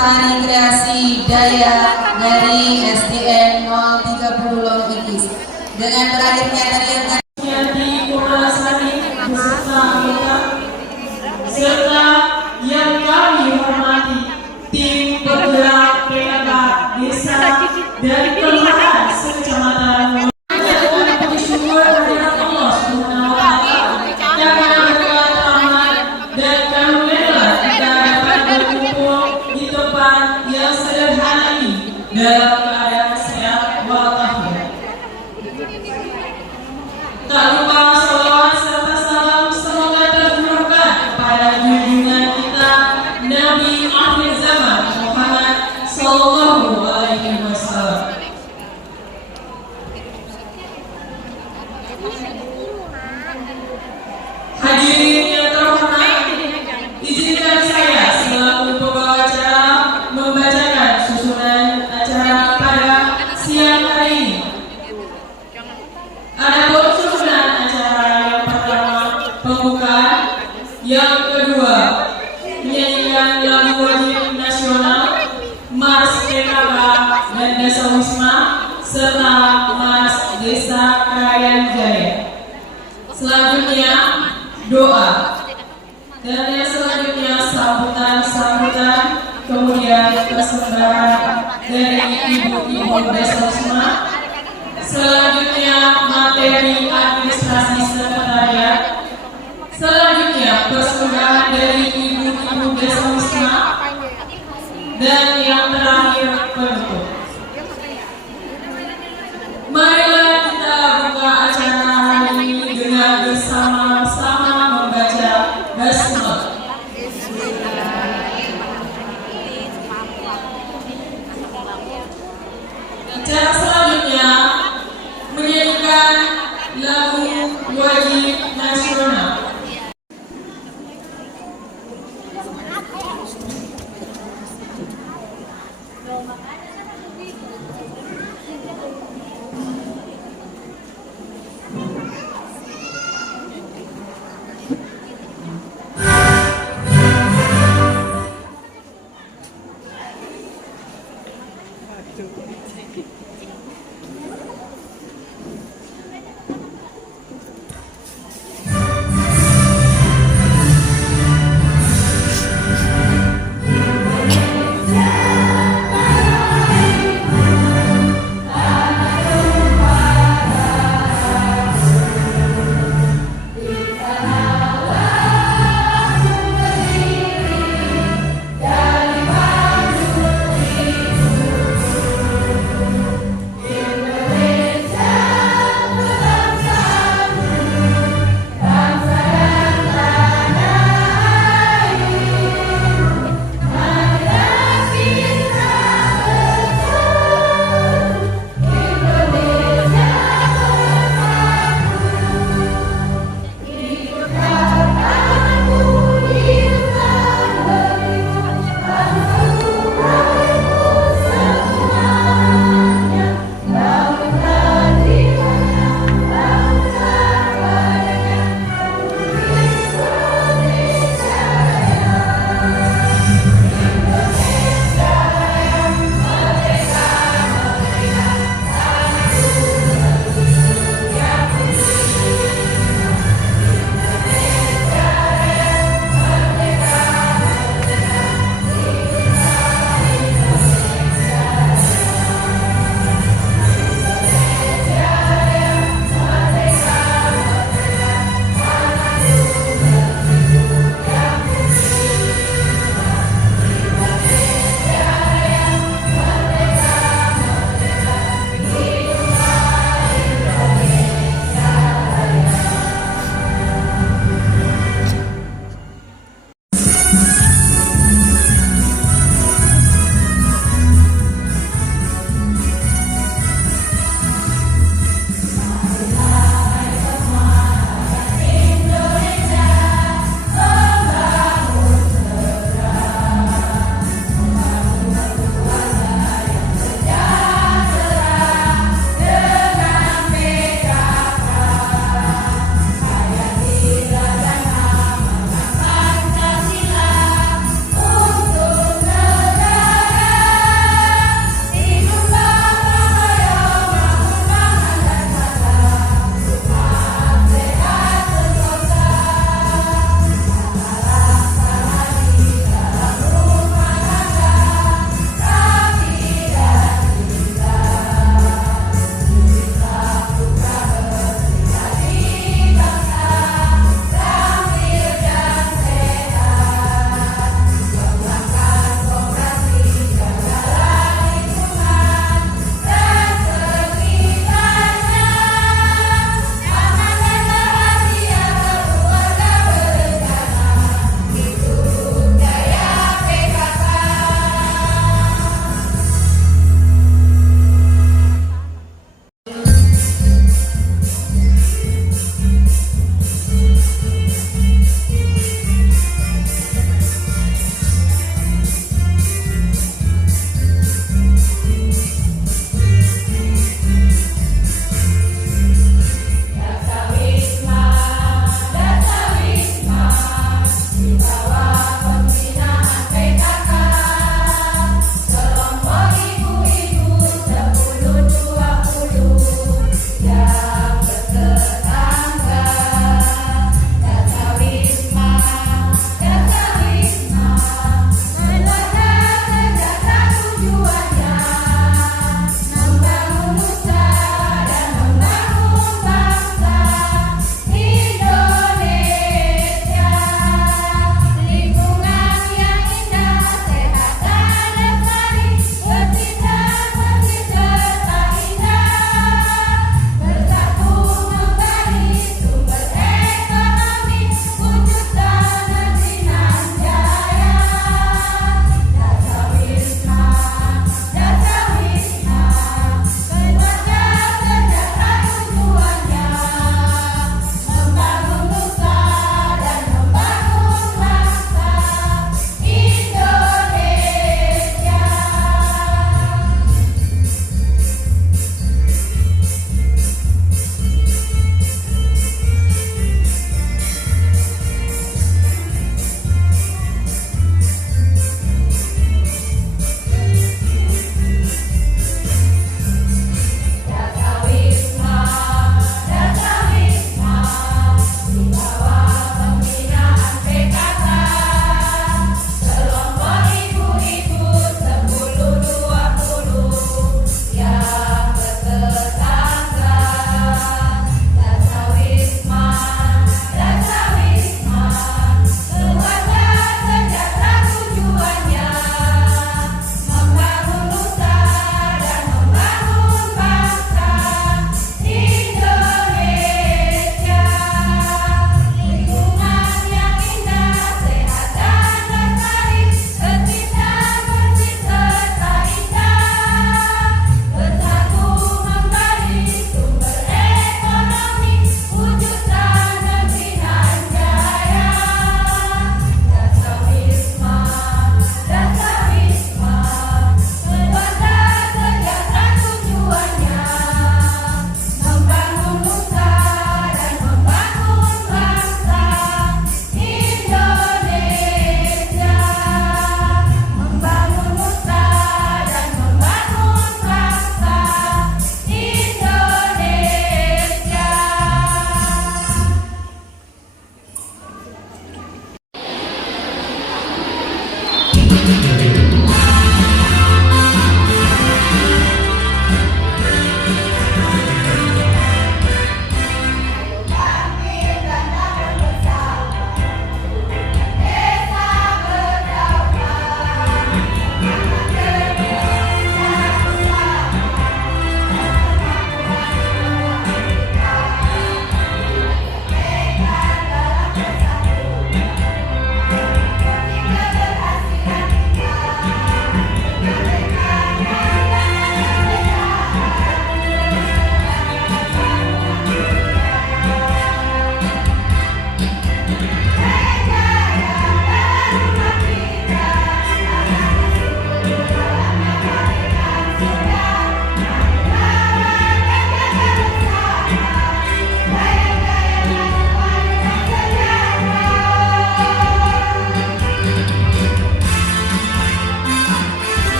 Tani Kreasi Daya dari SDN 030 Longikis. Dengan berakhirnya tarian Yanti Kumalasari beserta anggota serta yang kami hormati tim penggerak PKK Desa dan Kelurahan Sekecamatan. Bersyukur kehadirat Allah Subhanahu wa Ta'ala karena berkat rahmat dan karunia kita dapat berkumpul di tempat yang sederhana ini dalam keadaan sehat walafiat. Tak lupa salawat serta salam semoga tercurahkan kepada junjungan kita Nabi akhir zaman Muhammad Sallallahu Alaihi Wasallam. Hadirin yang terhormat, izinkan saya selaku pembawa acara membacakan susunan acara pada siang hari ini. Adapun susunan acara yang pertama pembukaan, yang kedua penyanyian lagu wajib nasional, Mars PKK dan Desa Wisma serta Mars Desa Krayan Jaya. Selanjutnya doa, dan yang selanjutnya sambutan, kemudian persembahan dari ibu-ibu Desa Wisma. Selanjutnya materi administrasi sekretariat. Selanjutnya persembahan dari ibu-ibu Desa Wisma. Dan yang terakhir penutup. Acara selanjutnya menyanyikan lagu wajib nasional.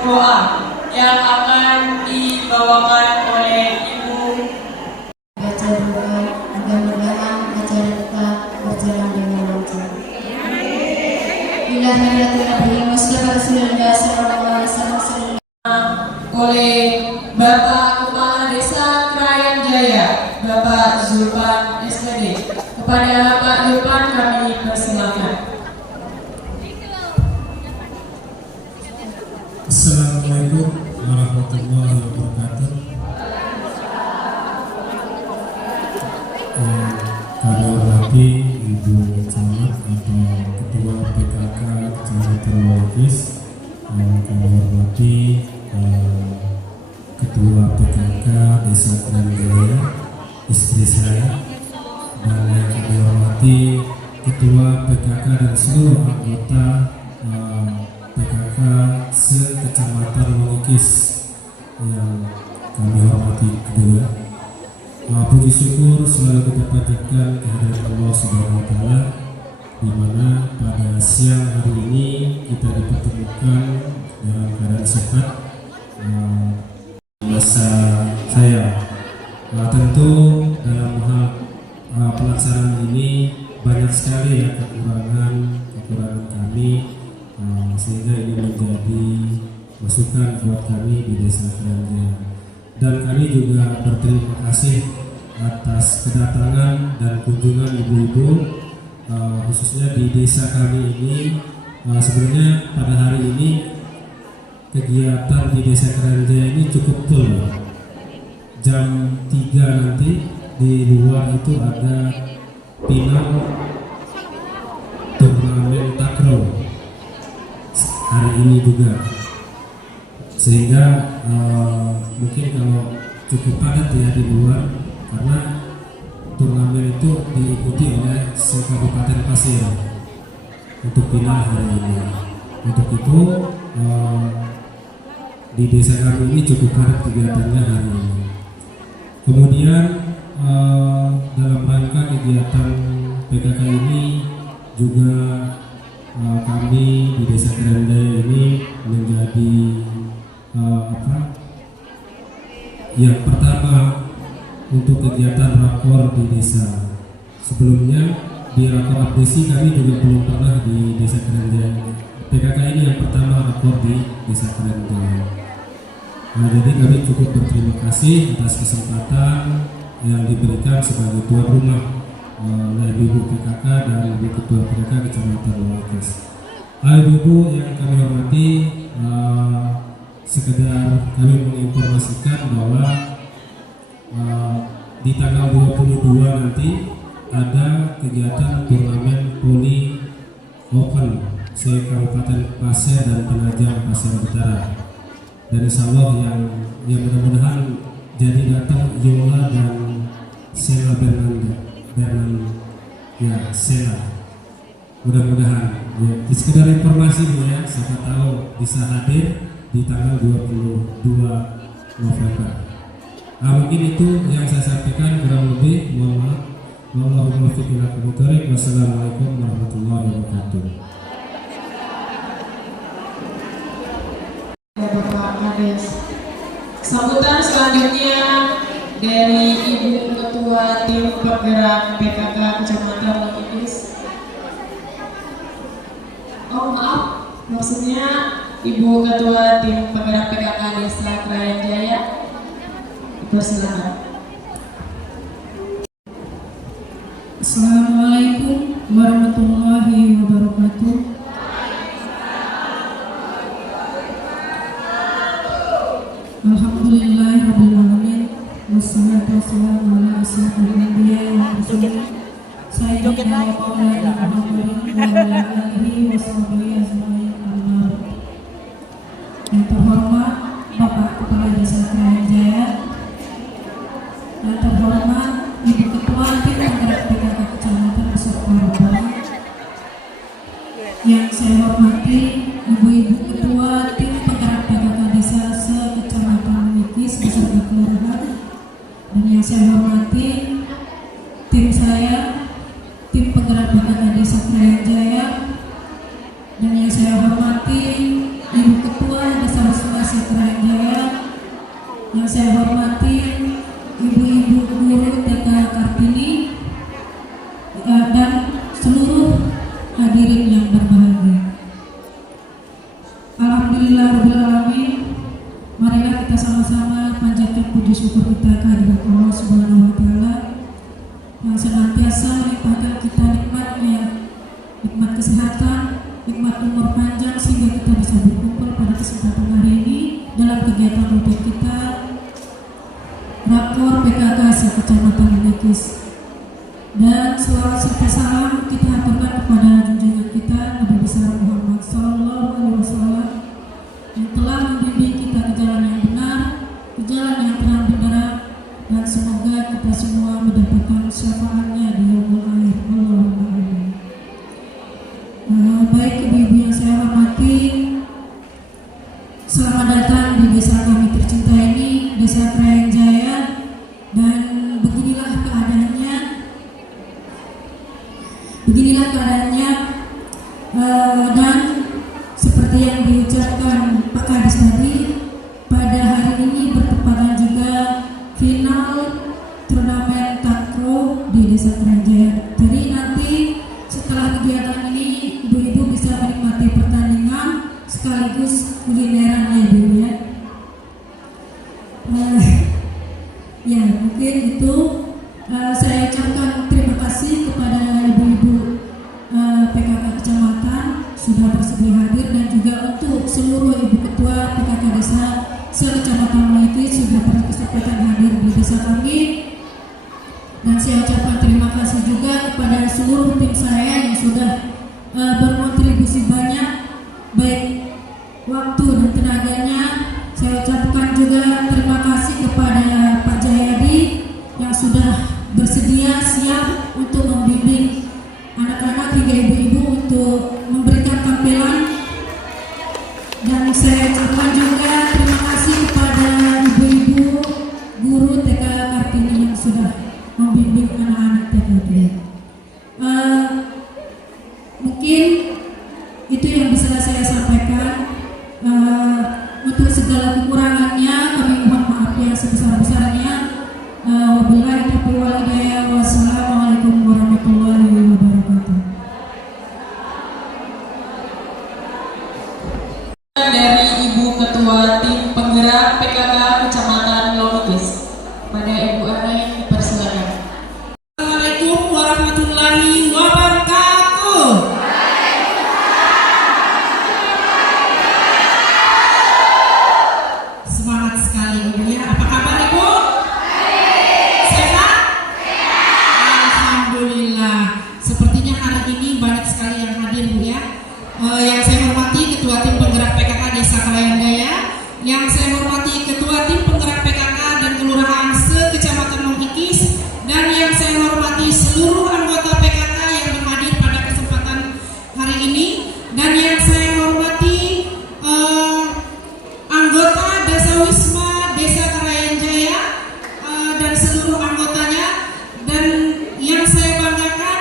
doa yang akan dibawakan oleh Ibu. Baca doa, mudah-mudahan acara kita berjalan dengan lancar. Bismillahirrahmanirrahim. Rasulullah sallallahu alaihi wasallam. Oleh Bapak Kepala Desa Krayan Jaya, Bapak Zulpan SPD. Kepada Bapak Zulpan kami persilakan. Assalamualaikum warahmatullahi wabarakatuh. Kami hormati Ibu Camat atau Ketua PKK Kecamatan Logis. Kami hormati Ketua PKK Desa Krayan Jaya, istri saya, dan yang kami hormati Ketua PKK dan seluruh anggota PKK se-Kecamatan Logis yang kami hormati kedua. Puji syukur selalu kita panjatkan kehadirat Allah Subhanahu wa Ta'ala, di mana pada siang hari ini kita dipertemukan dalam keadaan sehat. Masa saya tentu dalam hal pelaksanaan ini banyak sekali ya kekurangan kami, sehingga ini menjadi masukan buat kami di Desa Krayan Jaya. Dan kami juga berterima kasih atas kedatangan dan kunjungan ibu-ibu, khususnya di desa kami ini. Sebenarnya pada hari ini kegiatan di Desa Krayan Jaya ini cukup full. Jam 3 nanti di luar itu ada final turnamen takraw hari ini juga, sehingga mungkin kalau cukup padat ya di luar, karena turnamen itu diikuti oleh se-Kabupaten Pasir untuk final hari ini. Untuk itu di desa kami ini cukup padat kegiatannya hari ini. Kemudian dalam rangka kegiatan PKK ini juga kami di Desa Krayan Jaya ini menjadi yang pertama untuk kegiatan rakor di desa. Sebelumnya di rakor abdesi kami juga belum pernah di Desa Krayan Jaya. PKK ini yang pertama rakor di Desa Krayan Jaya. Jadi kami cukup berterima kasih atas kesempatan yang diberikan sebagai tuan rumah oleh Ibu PKK dan Ibu Ketua PKK Kecamatan Logis. Ibu yang kami hormati, sekedar kami menginformasikan bahwa di tanggal 22 nanti ada kegiatan turnamen Poli Open se-Kabupaten Pasir dan Penajam Pasir Utara. Dan insya Allah yang mudah-mudahan jadi datang Yola dan Sela Sela. Mudah-mudahan ya, sekedar informasi ya, siapa tahu bisa hadir di tanggal 22 November. Mungkin itu yang saya sampaikan, kurang lebih mohon maaf. Wallahumma fiqh ila qudrik. Wassalamualaikum warahmatullahi wabarakatuh. Bapak Kades. Sambutan selanjutnya dari Ibu Ketua Tim Penggerak PKK Kecamatan Logis. Oh maaf, maksudnya Ibu Ketua Tim Penggerak PKK Desa Krayan Jaya. Persilakan. Assalamualaikum warahmatullahi wabarakatuh. Alhamdulillahirabbil alamin. Wassalatu wassalamu ala asyrofil anbiya'i wal mursalin sayyidina wa maulana Muhammadin wa ala alihi washabbihi ajmain. Yang terhormat Bapak Kepala Desa Krayan Jaya, yang terhormat Ibu Ketua Tim Penggerak PKK Kecamatan beserta rombongan, yang saya hormati Ibu-Ibu Ketua Tim Penggerak PKK Desa se-Kecamatan Logis beserta kelurahan, dan yang saya hormati tim saya, Tim Penggerak PKK Desa Krayan Jaya, dan yang saya hormati Ibu Ketua Desa Yang saya hormati ibu-ibu guru TK Kartini dan seluruh hadirin yang berbahagia. Alhamdulillahirobbilalamin. Marilah kita sama-sama panjatkan puji syukur kita kehadirat Allah Subhanahu wa taala yang senantiasa melimpahkan kita nikmatnya, nikmat kesehatan, nikmat umur panjang sehingga kita bisa berkumpul pada kesempatan hari ini dalam kegiatan rutin kita Rakor PKK se-Kecamatan Lekis. Dan selawat serta salam kita aturkan kepada junjungan kita Nabi besar Muhammad SAW yang telah membimbing kita ke jalan yang benar, ke jalan yang terang benderang, dan semoga kita semua mendapatkan syafaatnya di yaumul akhir. Allahumma amin. Baik ibu-ibu yang saya hormati, selamat datang di desa kami tercinta ini, Desa Krayan Jaya. Dan beginilah keadaannya, dan seperti yang diucapkan Pak Kadis tadi, pada hari ini bertepatan juga final turnamen takraw di Desa Krayan Jaya. Jadi nanti setelah kegiatan ini ibu-ibu bisa menikmati pertandingan sekaligus kulineran ya ibu ya. Ya mungkin itu saya ucapkan terima kasih kepada ibu-ibu PKK kecamatan sudah bersedia hadir, dan juga untuk seluruh ibu ketua PKK desa se-Kecamatan Lekis sudah berkesempatan hadir di desa kami. Dan saya ucapkan terima kasih juga kepada seluruh tim saya yang sudah berkontribusi banyak baik waktu dan tenaganya. Saya ucapkan juga terima kasih kepada Pak Jayadi yang sudah bersedia siap untuk membimbing anak-anak hingga ibu-ibu untuk memberikan tampilan. Dan saya ucapkan juga terima kasih kepada ibu-ibu guru TK Kartini yang sudah membimbing anak-anak TKD. Mungkin itu yang bisa saya sampaikan. Untuk segala kekurangannya kami mohon maaf yang sebesar-besarnya. Wabillahi taufiq wal hidayah. Wassalamualaikum warahmatullahi wabarakatuh. Dari Ibu Ketua Tim Penggerak PKK Kecamatan Lekis, pada Ibu Ana dipersilakan. Assalamualaikum warahmatullahi wabarakatuh. Semangat sekali ibu ya. Apa kabar ibu? Sehat? Alhamdulillah. Sepertinya hari ini banyak sekali yang hadir bu ya. Yang saya hormati Ketua Tim Penggerak PKK Desa Krayan Jaya, yang saya hormati Ketua Tim Penggerak PKK dan Kelurahan se-Kecamatan Lekis, dan yang saya hormati seluruh anggota PKK yang hadir pada kesempatan hari ini, dan yang saya hormati anggota Desa Wisma Desa Krayan Jaya dan seluruh anggotanya, dan yang saya banggakan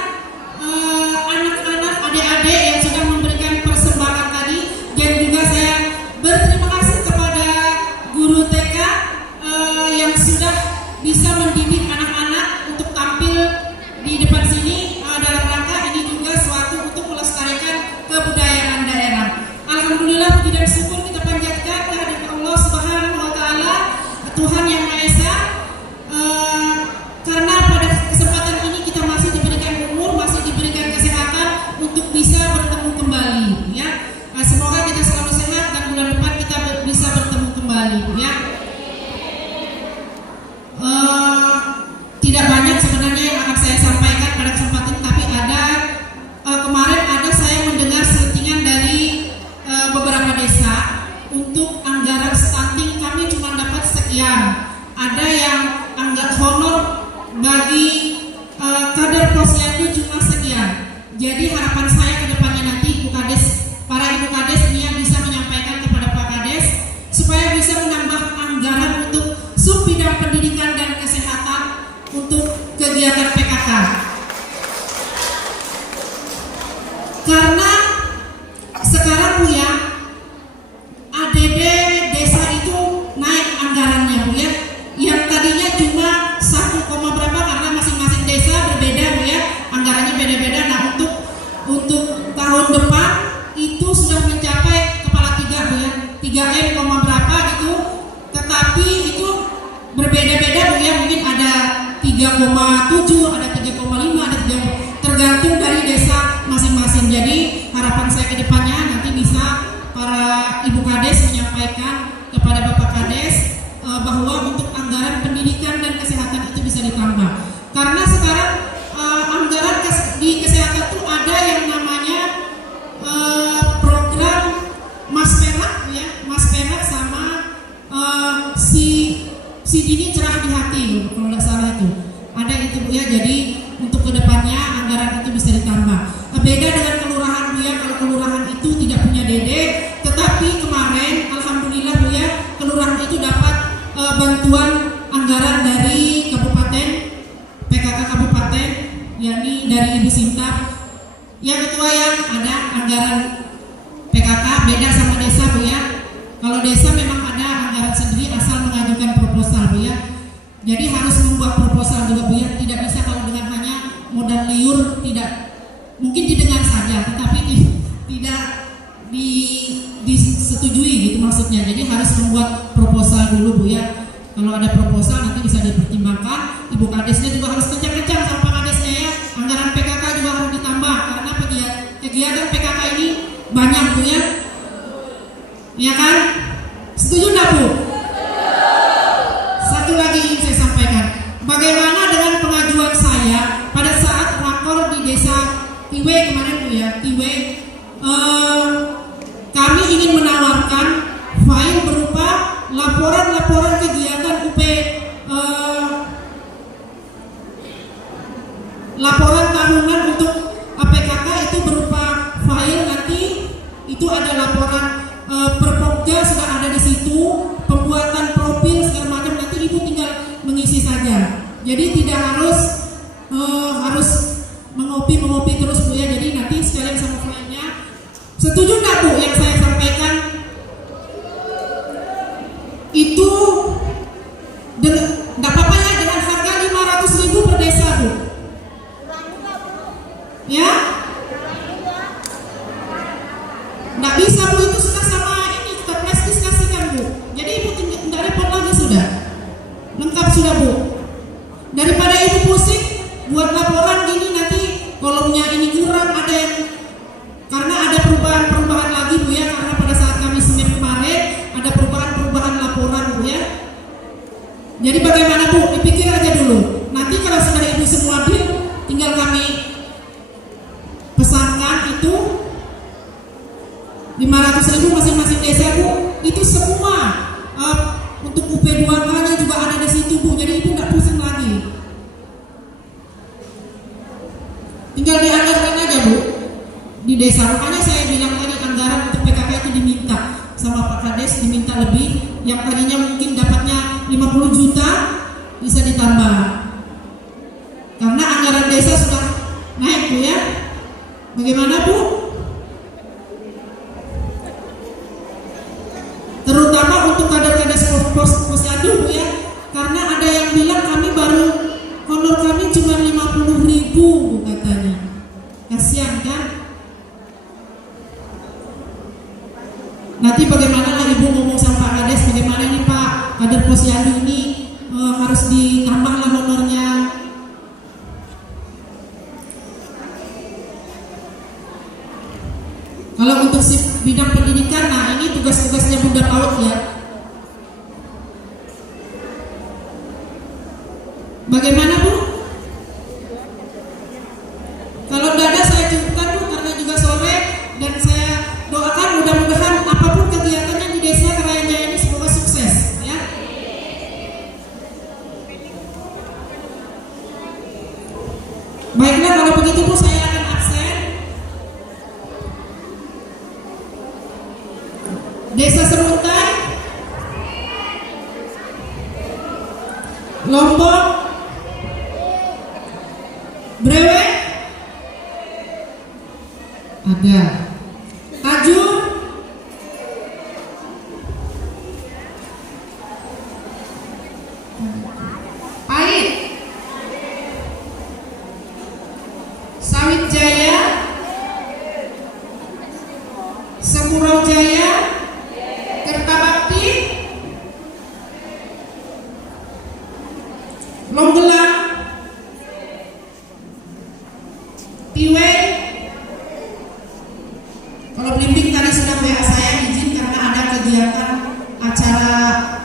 anak-anak adik-adik yang sudah memberikan persembahan tadi, dan juga saya berterima kasih kepada guru TK yang sudah bisa mendidik anak-anak untuk tampil di depan sini dalam rangka ini juga suatu untuk melestarikan kebudayaan daerah. Alhamdulillah, puji dan syukur kita panjatkan kehadirat Allah Subhanahu wa taala, Tuhan yang Maha Esa, karena pada kesempatan ini kita masih diberikan umur, masih diberikan kesehatan untuk bisa bertemu kembali ya. Semoga kita selalu sehat dan bulan depan kita bisa bertemu kembali ya. Tidak banyak sebenarnya yang akan saya sampaikan pada kesempatan, tapi ada kemarin ada saya mendengar selentingan dari beberapa desa untuk anggaran stunting kami cuma dapat sekian. Ada yang anggap honor bagi kader posyandu cuma sekian. Jadi harapan saya ke depannya nanti Ibu Kades, para Ibu Kades ini yang bisa menyampaikan kepada Pak Kades supaya bisa menambah anggaran 3M, berapa gitu, tetapi itu berbeda-beda Bu ya, mungkin ada 3,7, ada 3,5, ada 3, tergantung dari desa masing-masing. Jadi harapan saya ke depannya nanti bisa para Ibu Kades menyampaikan kepada Bapak Kades bahwa untuk anggaran pendidikan dan kesehatan itu bisa ditambah. Karena sekarang anggaran di kesehatan itu ada yang namanya program Mas Perak ya, Mas Perak sama si Dini Cerah di Hati kalau nggak salah itu. Ada itu Bu ya, jadi untuk kedepannya anggaran itu bisa ditambah. Beda dengan kelurahan Bu ya, kalau kelurahan itu tidak punya DD, tetapi kemarin alhamdulillah Bu ya, kelurahan itu dapat bantuan anggaran dari kabupaten, PKK kabupaten, yakni dari Ibu Sinta. Yang ketua yang ada anggaran PKK beda sama desa Bu ya. Kalau desa memang ada anggaran sendiri asal mengajukan proposal Bu ya. Jadi harus membuat proposal juga Bu ya. Tidak bisa kalau dengan hanya modal liur, tidak, mungkin didengar saja tetapi tidak disetujui gitu maksudnya. Jadi harus membuat proposal dulu Bu ya. Kalau ada proposal nanti bisa dipertimbangkan. Ibu Kadesnya juga harus kencang-kencang sama Pak Kadesnya ya. Anggaran PKK juga harus ditambah karena kegiatan PKK ini banyak Bu ya. Ya kan? Setuju enggak Bu? Satu lagi ingin saya sampaikan. Bagaimana dengan pengajuan saya pada saat rakor di desa Tiwe kemarin Bu ya, Tiwe, kami ingin menawarkan file berupa laporan kegiatan laporan tahunan untuk PKK itu berupa file, nanti itu ada laporan perpokja sudah ada di situ, pembuatan profil segala macam, nanti Ibu tinggal mengisi saja. Jadi tidak harus mengopi terus Bu ya. Jadi nanti sekalian sama filenya. Setuju nggak Bu yang saya sampaikan? Itu nggak apa-apa ya dengan harga 500.000 per desa Bu. Ya? Nggak bisa Bu, itu sudah sama ini kita flash diskusikan Bu. Jadi Ibu nggak repot lagi, sudah lengkap sudah Bu. Daripada Ibu pusing buat laporan gini nanti kolomnya ini kurang, ada yang karena ada perubahan lagi Bu ya, karena pada saat kami Senin kemarin ada perubahan laporan Bu ya. Jadi bagaimana Bu? Dipikir aja dulu. Nanti kalau sudah Ibu semua deal, tinggal kami pesankan itu 500.000 masing-masing desa Bu. Itu semua untuk UP2K-nya juga ada di situ Bu. Jadi Ibu nggak pusing lagi. Tinggal dianggarkan aja Bu di desa. Makanya saya bilang tadi anggaran untuk PKK itu diminta sama Pak Kades, diminta lebih. Yang tadinya mungkin dapatnya 50 juta bisa ditambah. Karena anggaran desa sudah naik Bu ya. Bagaimana Bu? Terutama untuk kader-kader posyandu Bu ya. Karena ada yang bilang kami baru honor kami cuma 50.000 Bu katanya. Kasihan kan? Nanti bagaimana lah Ibu ngomong sama Pak Kades, bagaimana ini Pak kader posyandu ini harus ditambah lah honornya. Kalau untuk bidang pendidikan, nah ini tugas-tugasnya Bunda PAUD ya. Bagaimana Bu? Kalau tidak ada saya cukupkan Bu, karena juga sore, dan saya doakan mudah-mudahan apapun kegiatannya di desa Krayan Jaya ini semoga sukses ya. Baiklah, kalau begitu Bu saya akan absen. Desa Seruntai, Lombok, Brewe, ada Tajur, Pait, Sawit Jaya, Sepurau Jaya, Kertabakti, Longgelang, Piwe. Kalau Blimbing tadi sudah WA saya izin karena ada kegiatan acara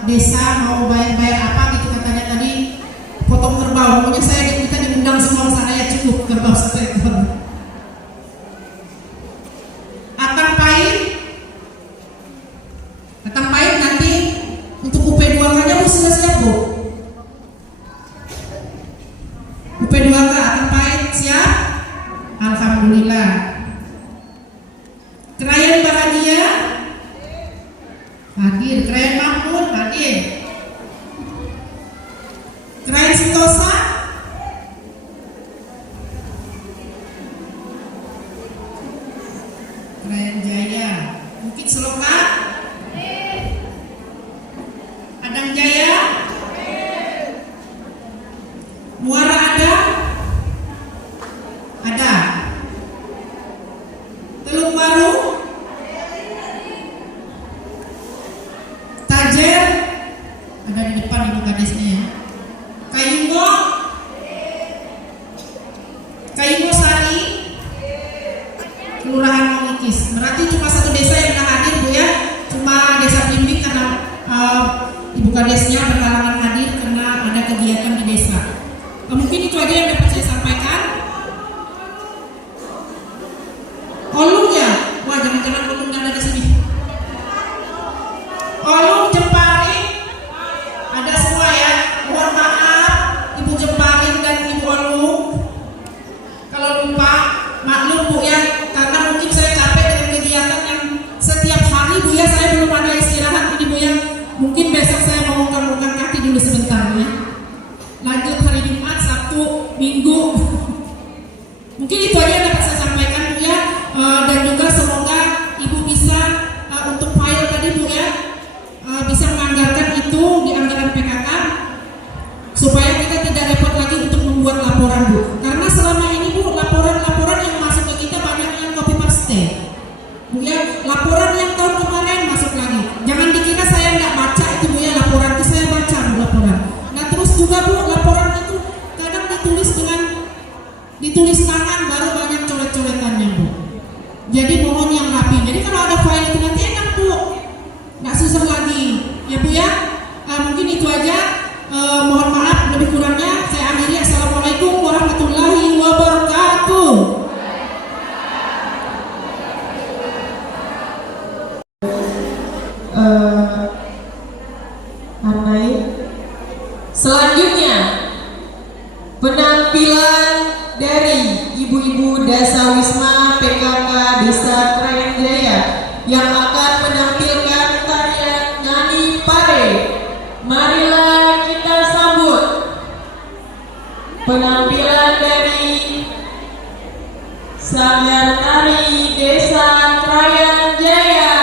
desa mau bayar apa gitu katanya tadi potong kerbau. Pokoknya saya kita diundang semua sana ya cukup kerbau seekor. Atang Pahit nanti untuk UP2 aja Bu sudah siap Bu. UP2 Atang Pahit siap? Alhamdulillah. Krayan Bahagia hadir, Krayan Mahmud hadir, Krayan Sentosa Krayan Jaya, Bukit Seloka, Adang Jaya, Muara ada, Teluk Baru, Tajer, ada di depan Ibu Kadesnya ya. Kayungo Sari, Kelurahan Mangikis. Berarti cuma satu desa yang tidak hadir Bu ya, cuma Desa Blimbing karena Ibu Kadesnya berhalangan hadir karena ada kegiatan di desa. Mungkin itu aja yang dapat saya sampaikan. Olung ya, wah jangan-jangan Olung nggak ada di sini. Olung, Jempari, ada semua ya. Mohon maaf Ibu Jempari dan Ibu Olung. Kalau lupa maklum Bu ya, karena mungkin saya capek dengan kegiatan yang setiap hari Bu ya, saya belum ada istirahat ini Bu ya. Mungkin besok saya mau ngongkar kaki dulu sebentar ya. Lanjut hari Jumat, Sabtu, Minggu. Mungkin itu aja yang dapat saya sampaikan Bu ya. Dan juga semoga Ibu bisa untuk file tadi Bu ya, bisa menganggarkan itu di anggaran PKK supaya kita tidak repot lagi untuk membuat laporan Bu. Karena selama ini Bu, laporan-laporan yang masuk ke kita banyak yang copy paste Bu ya. Laporan yang tahun kemarin masuk lagi. Jangan dikira saya nggak baca itu Bu ya, laporan itu saya baca Bu laporan. Nah terus juga Bu, laporan itu kadang ditulis tangan baru banyak coret-coretannya Bu. Jadi mohon yang rapi. Jadi kalau ada file itu nanti enak Bu, nggak susah lagi ya Bu ya. Mungkin itu aja. Mohon maaf lebih kurangnya. Saya akhiri. Assalamualaikum warahmatullahi wabarakatuh. Selanjutnya penampilan dari ibu-ibu Dasawisma PKK Desa Krayan Jaya yang akan menampilkan tarian Nani Pare. Marilah kita sambut penampilan dari Sanggar Tari Desa Krayan Jaya.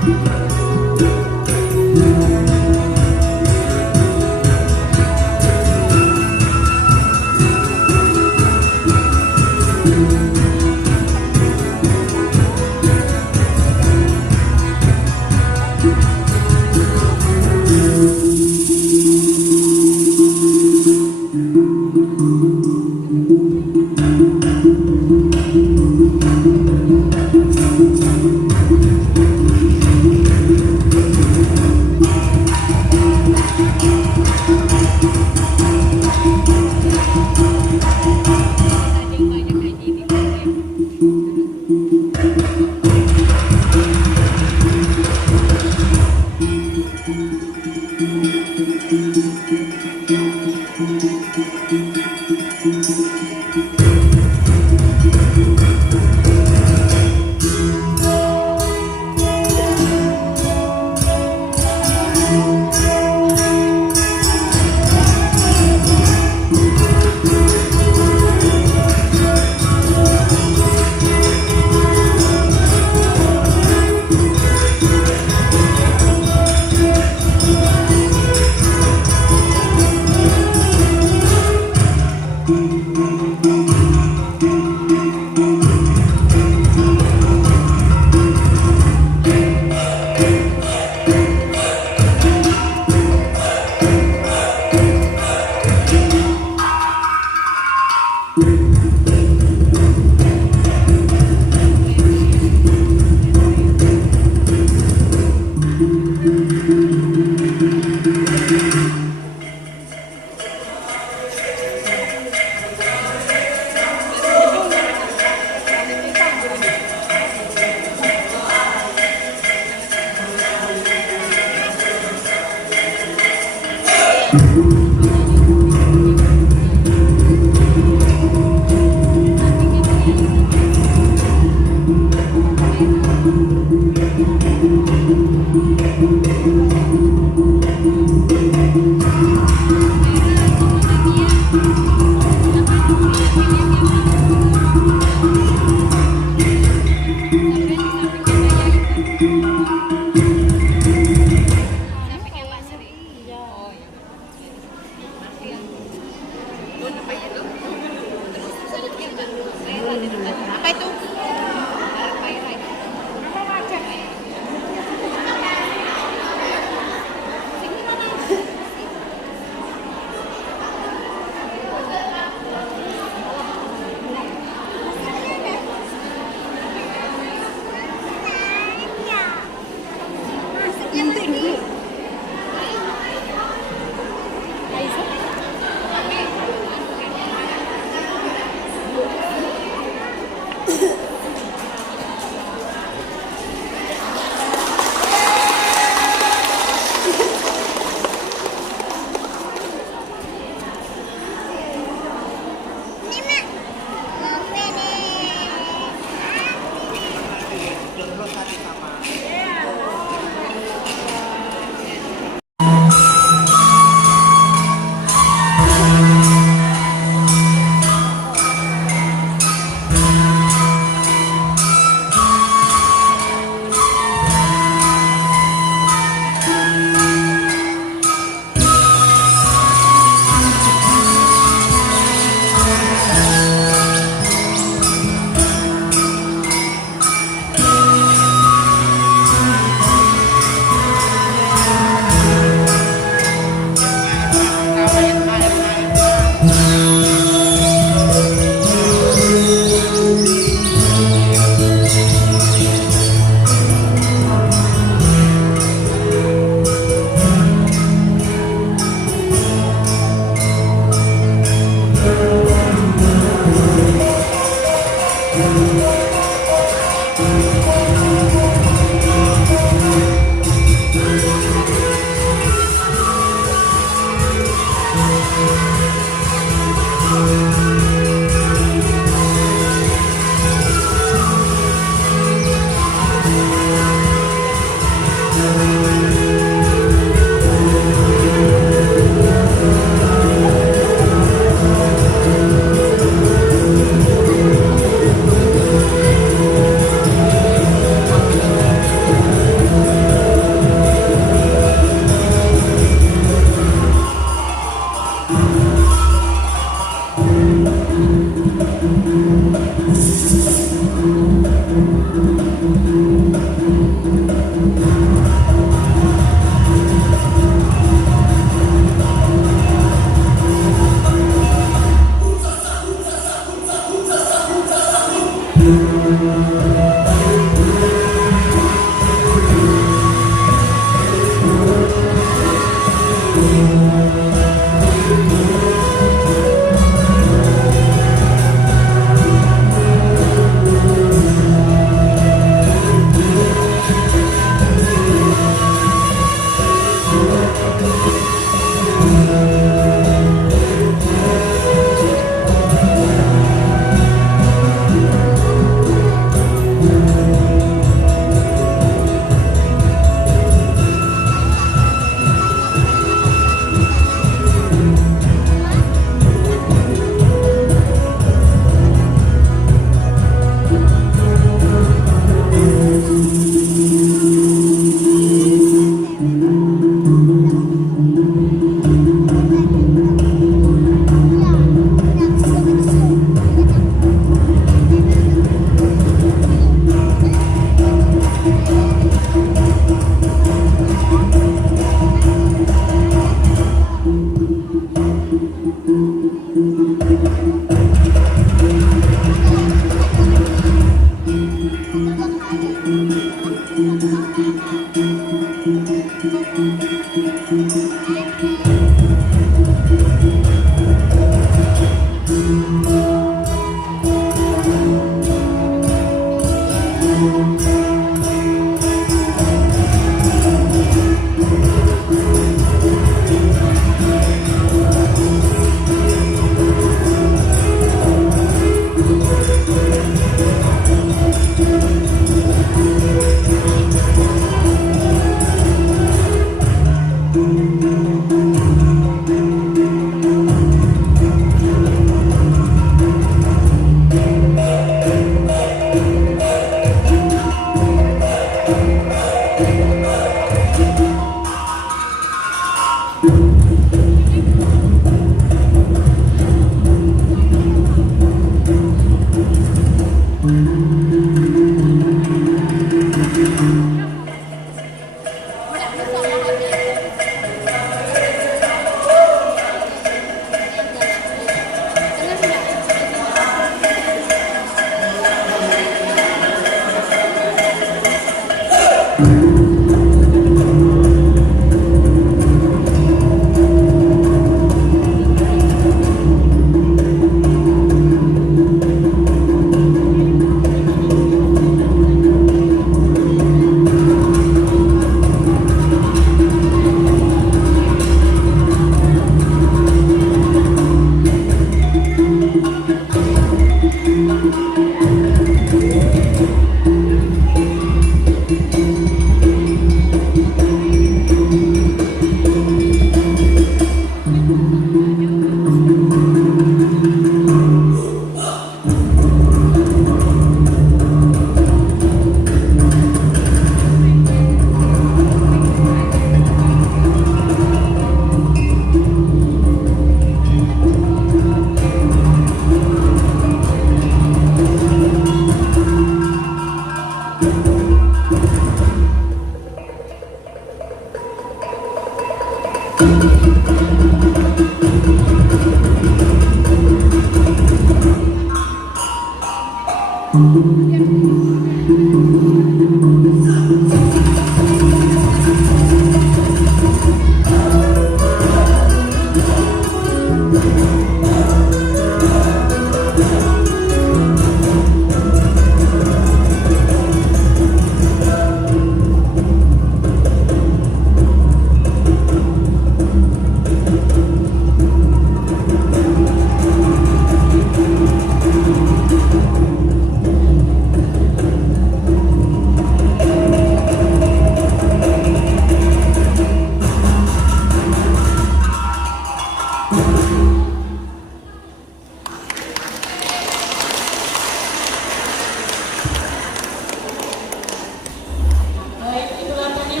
Baik, itulah tadi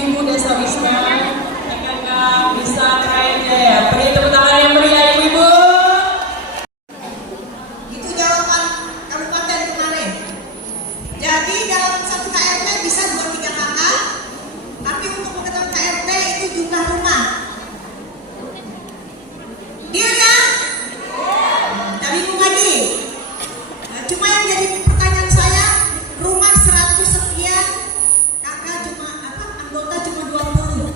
Ibu Desa Wisma PKK Bisa Krayan Jaya. Beri tepuk tangan yang meriah Ibu. Itu jawaban kabupaten kemarin. Jadi dalam satu KRT bisa 2-3 kakak, tapi untuk mengetok KRT itu jumlah rumah. Dia kan? Dari Ibu Madi. Nah, cuma yang jadi pertanyaan saya, rumah 100 sekian, kakak cuma anggota cuma 20.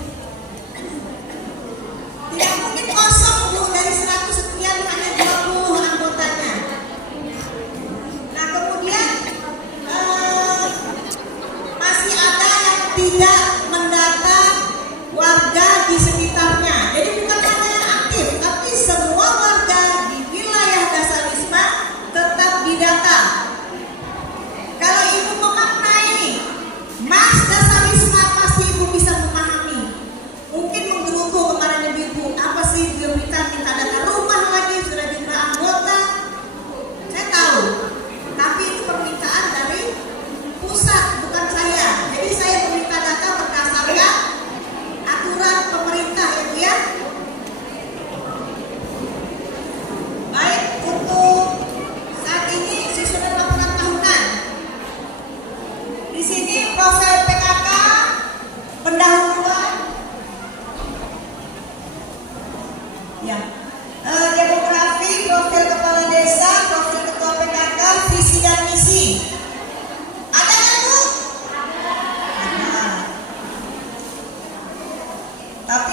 Tidak mungkin kosong Bu, dari 100 sekian hanya 20 anggotanya. Nah kemudian masih ada yang tidak mendata warga di sekitarnya. Jadi bukan hanya yang aktif, tapi semua warga di wilayah Dasar Wisma tetap didata. Kalau Ibu memaknai Mas Dasar Wisma, pasti Ibu bisa memahami. Mungkin menggerutu kemarin Ibu, apa sih dia minta data rumah lagi, sudah jumlah anggota. Saya tahu, tapi itu permintaan dari pusat, bukan saya. Jadi saya meminta data perkara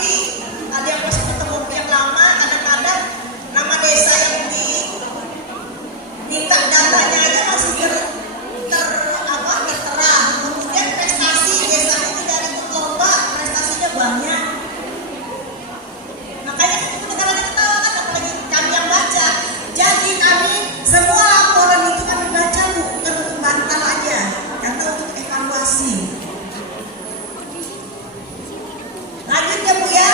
Tapi ada yang masih ketemu yang lama, kadang-kadang nama desa yang diminta datanya aja masih tertera. Kemudian prestasi desanya tidak ikut lomba, prestasinya banyak. Makanya itu kadang-kadang ketawa kan, apalagi kami yang baca. Jadi kami semua laporan itu kami baca Bu, bukan untuk bantal aja, karena untuk evaluasi. Lanjut ya Bu ya.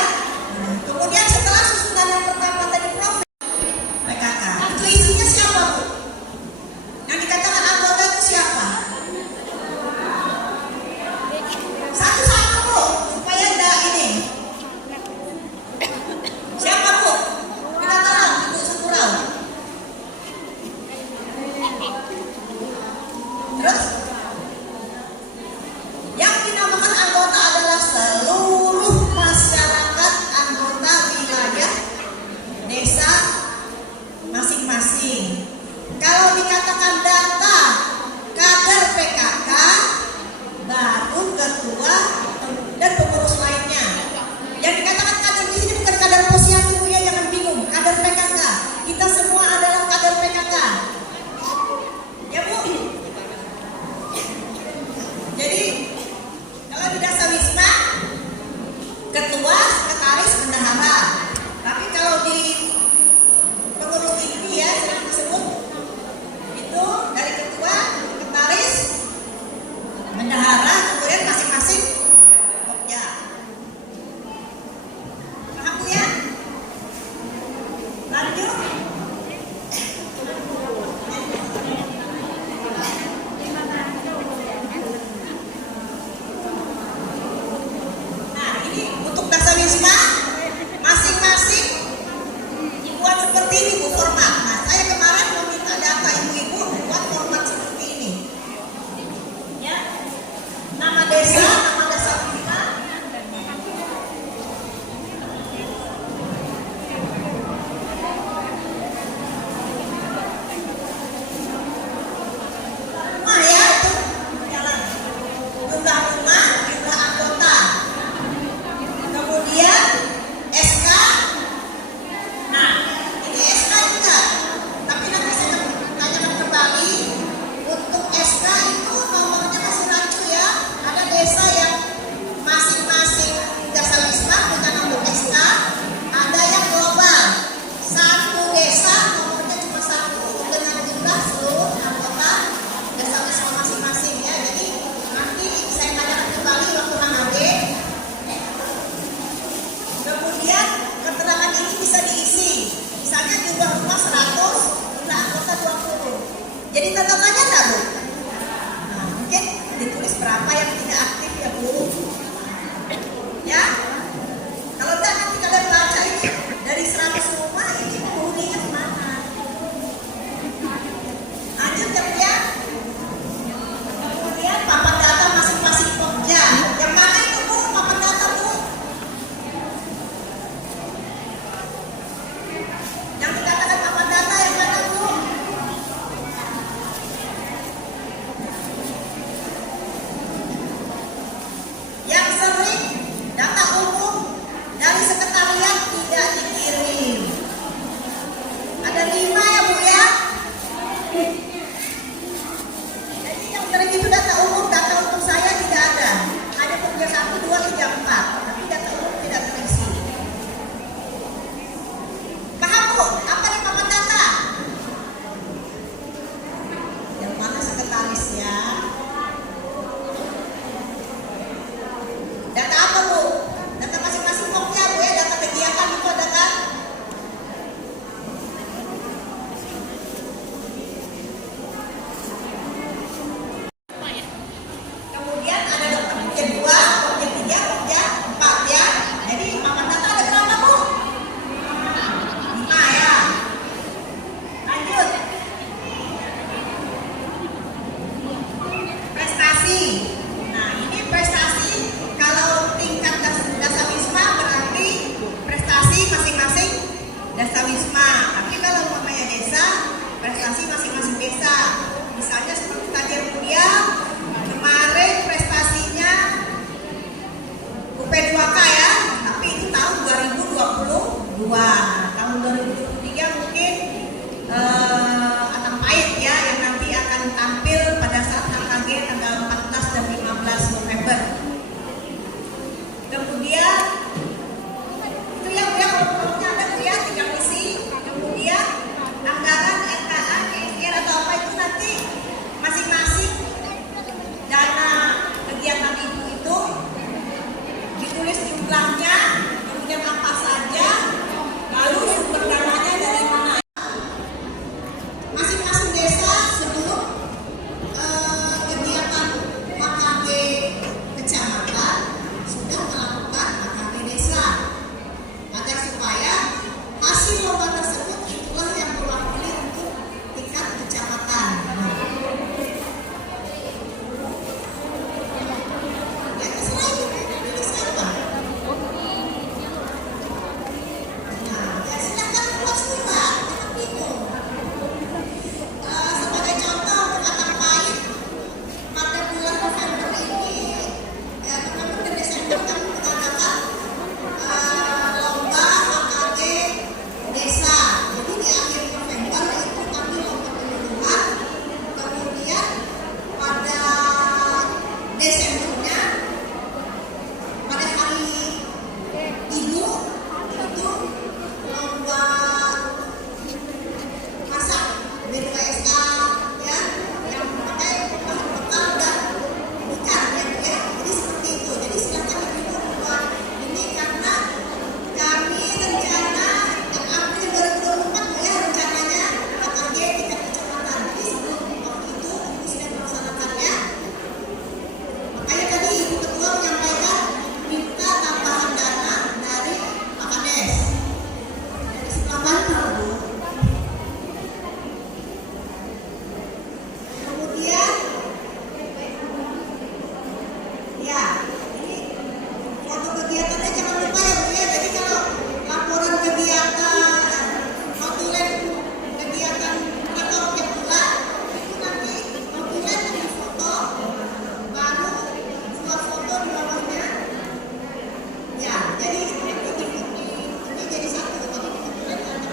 jadi ini jadi satu, tapi kemudian ada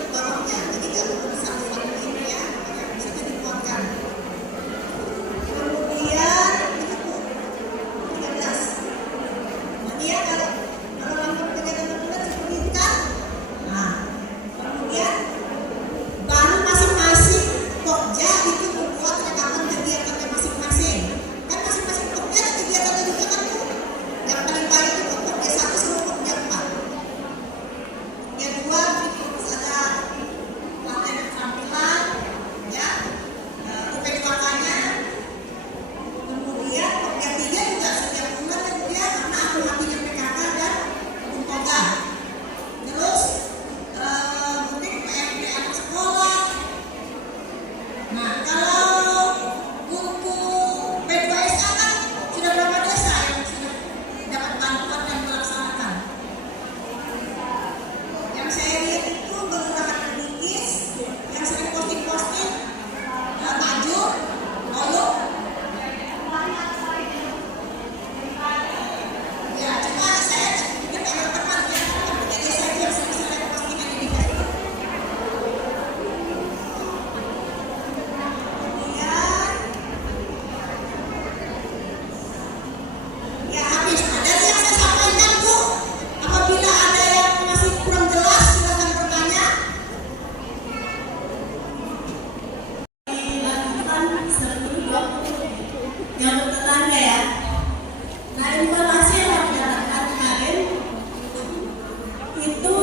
di bawahnya, jadi nggak perlu satu-satu ini ya, bisa dikuatkan. Kemudian ini Bu, 13. Nanti ya kalau langkah kegiatan terbuka disebutkan. Nah, kemudian baru masing-masing Pokja itu membuat rekaman kegiatannya masing-masing. Kan masing-masing Pokja ada kegiatannya juga kan Bu. Yang paling baik itu Pokja 1 sama Pokja 4. Yang 2 terus ada latihan keterampilan, ya, UPKK-nya. Kemudian Pokja 3 juga setiap bulan dia karena aku latihan PKK dan Pokja. Terus mungkin PR sekolah. Nah, kalau untuk P2SA kan sudah berapa desa yang sudah dapat bantuan dan melaksanakan? Yang saya lihat itu Kelurahan Bugis yang sering posting-posting baju, Olo. Ya, cuma saya mungkin agak teman ya, tapi desa itu yang sering postingan di Facebook. Ya habis. Nah, dari yang saya sampaikan Bu, apabila ada yang masih kurang jelas silakan bertanya. Dilakukan sebelum yang tetangga ya. Nah, informasi yang kami dapatkan kemarin itu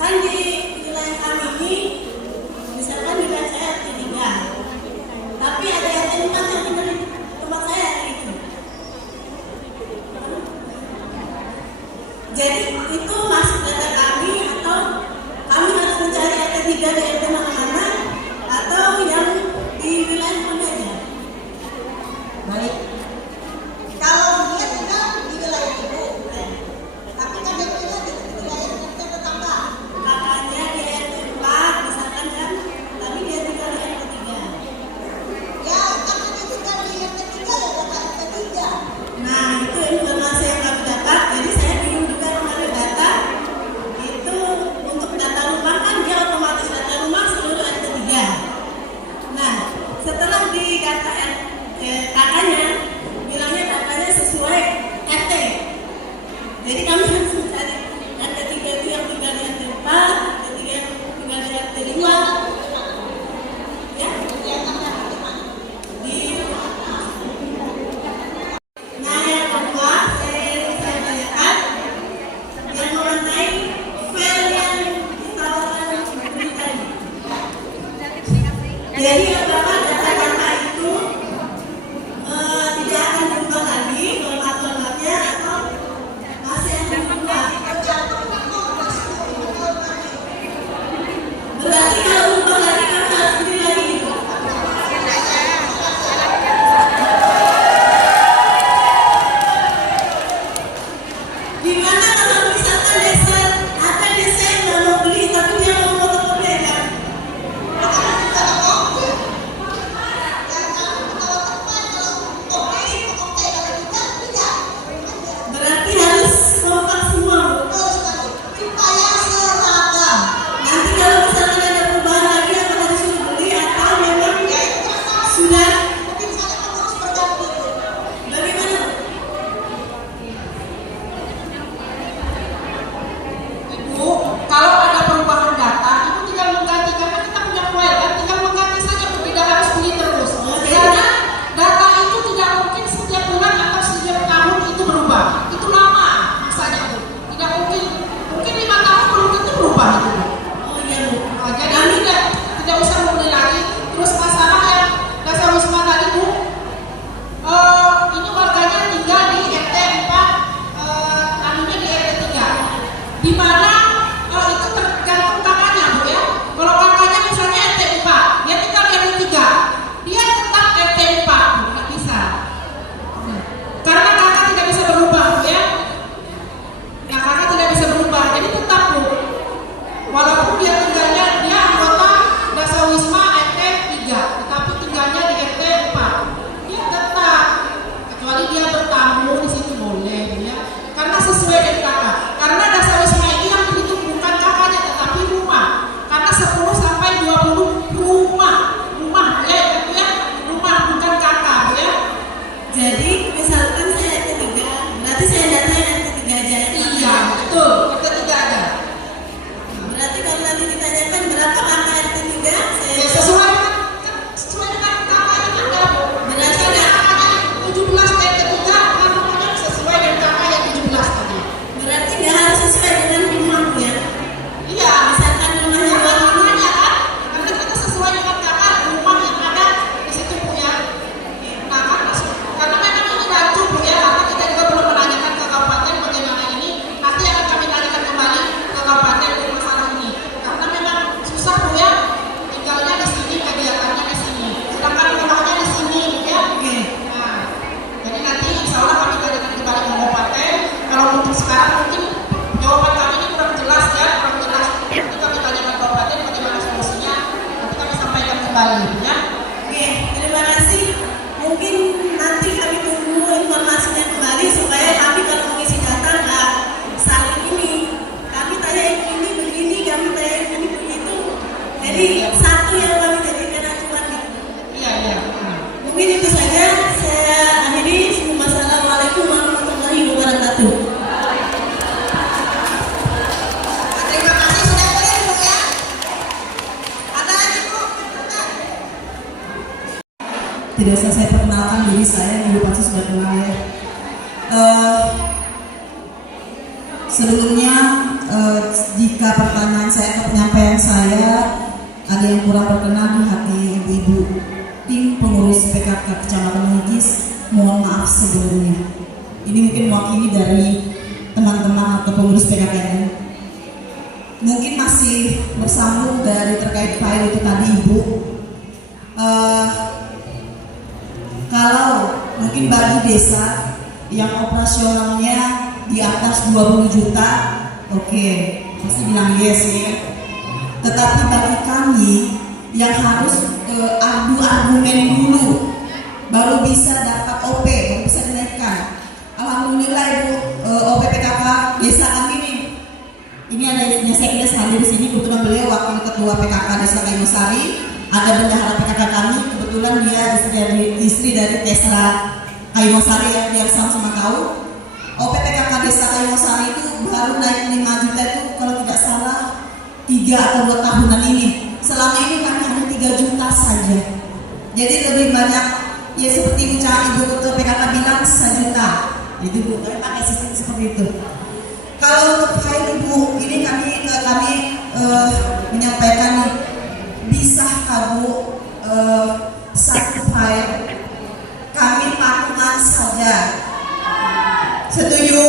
kan di wilayah kami ini misalkan wilayah saya RT 3, tapi ada RT 4 yang tinggal di tempat saya gitu. Jadi itu masuk data kami atau kami harus mencari RT 3 di RT mana-mana atau yang di wilayah mana aja. Baik. Kalau dia tinggal di wilayah Ibu, tapi kan dia tinggal di wilayah RT tetangga. Kakaknya di RT 4 misalkan kan, tapi dia tinggal di RT 3. Ya, karena dia tinggal di RT 3 ya dapat RT 3. Nah, itu informasi yang kami dapat. Jadi saya bingung juga mengenai data. Itu untuk data rumah kan dia otomatis data rumah seluruh RT 3. Nah, setelah di data kakaknya bilangnya datanya sesuai RT. Jadi kami harus mencari RT 3 itu yang tinggal di RT 4, RT 3 yang tinggal di RT 5. Ya, nah yang kedua saya tanyakan yang mengenai file yang ditawarkan di tadi. Jadi apakah data-data itu tidak akan berubah lagi format-formatnya atau masih akan berubah? Berarti kalau berubah lagi kan harus beli lagi gitu. Gimana kalau misalkan desa ada desa yang nggak mau beli tapi dia mau fotokopi aja? Berarti harus kompak semua supaya seragam. Nanti kalau misalkan ada perubahan lagi apakah disuruh beli atau memang sudah mungkin saya harus berganti. Bagaimana? Ibu, kalau ada perubahan data, Ibu tinggal mengganti karena kita punya file kan, tinggal mengganti saja, Bu, tidak harus beli terus. Karena data itu tidak mungkin setiap bulan atau setiap tahun itu berubah. Itu lama masanya, Bu. Tidak mungkin 5 tahun belum tentu berubah itu, Bu. Oh iya Bu. Nah, jadi tidak usah membeli lagi. Terus masalah yang dasar wisma tadi, Bu, ini warganya tinggal di RT 4, anunya di RT 3. Di mana itu tergantung kakaknya, Bu ya. Kalau kakaknya misalnya RT 4, dia tinggal di RT 3, dia tetap RT 4, Bu, nggak bisa. Karena kakak tidak bisa berubah, Bu ya. Nah, kakak tidak bisa berubah, jadi tetap, Bu. Walaupun dia tinggalnya, dia anggota dasar wisma RT 3, tetapi tinggalnya di RT 4, dia tetap, kecuali dia bertamu di situ boleh, Bu ya. Karena misalkan saya RT 3, berarti saya datanya RT 3 aja. Iya, betul. Kita tidak ada. Berarti kalau nanti ditanyakan berapa angka RT 3, saya Ya, sesuai dengan kakak yang ada. berarti Misalnya nggak, kakaknya 17 RT 3, namanya sesuai dengan kakak yang 17 tadi. berarti nggak harus sesuai dengan rumahku ya. Iya, Misalkan rumahnya ya, 20, namanya kan, karena kita sesuai dengan kakak rumah yang ada di situ punya. Nah, kan masuk. Karena memang ini rancu Bu ya, karena kita juga belum menanyakan ke kabupaten bagaimana ini. Nanti akan kami tanyakan kembali ke kabupaten untuk masalah ini. Karena memang susah Bu ya, tinggalnya di sini, kegiatannya di sini. Sedangkan rumahnya di sini Bu ya. oke. Nah, jadi nanti insya Allah kami tanyakan kembali ke kabupaten. Kalau untuk sekarang mungkin jawaban kami ini kurang jelas ya, kurang jelas. Nanti kami tanyakan ke kabupaten bagaimana solusinya. Nanti kami sampaikan kembali ya. Oke, terima kasih. Mungkin nanti kami tunggu informasinya kembali supaya kami kalau mengisi data nggak saling ini. Kami tanya ini begini, kami tanya ini begitu. Jadi satu yang kami jadikan acuan gitu. Iya, iya. Nah. Mungkin itu saja. Saya akhiri. Wassalamualaikum warahmatullahi wabarakatuh. Terima kasih sudah clear Bu ya. Ada lagi Bu? Tidak usah saya perkenalkan diri saya, Ibu pasti sudah kenal ya. Sebelumnya jika pertanyaan saya atau penyampaian saya ada yang kurang berkenan di hati ibu-ibu tim pengurus PKK Kecamatan Mengikis, mohon maaf sebelumnya. Ini mungkin mewakili dari teman-teman atau pengurus PKK ini. Mungkin masih bersambung dari terkait file itu tadi Ibu. Kalau mungkin bagi desa yang operasionalnya di atas 20 juta, oke, pasti bilang yes ya. Tetapi bagi kami yang harus adu argumen dulu baru bisa dapat OP, baru bisa dinaikkan. Alhamdulillah Ibu, OP PKK desa kami ini ada yang saya kira hadir di sini, kebetulan beliau wakil ketua PKK Desa Kayumsari, ada bendahara PKK kami, kebetulan dia istri dari Desa Kayumsari yang biar sama-sama tahu. OP PKK Desa Kayumsari itu baru naik 5 juta itu kalau tidak salah 3 atau 2 tahunan ini. Selama ini kami hanya 3 juta saja. Jadi lebih banyak ya seperti ucapan Ibu Ketua PKK bilang 1 juta. Jadi Bu, kami pakai sistem seperti itu. Kalau untuk file Ibu, ini kami menyampaikan nih, bisa Bu satu file kami patungan saja. Setuju?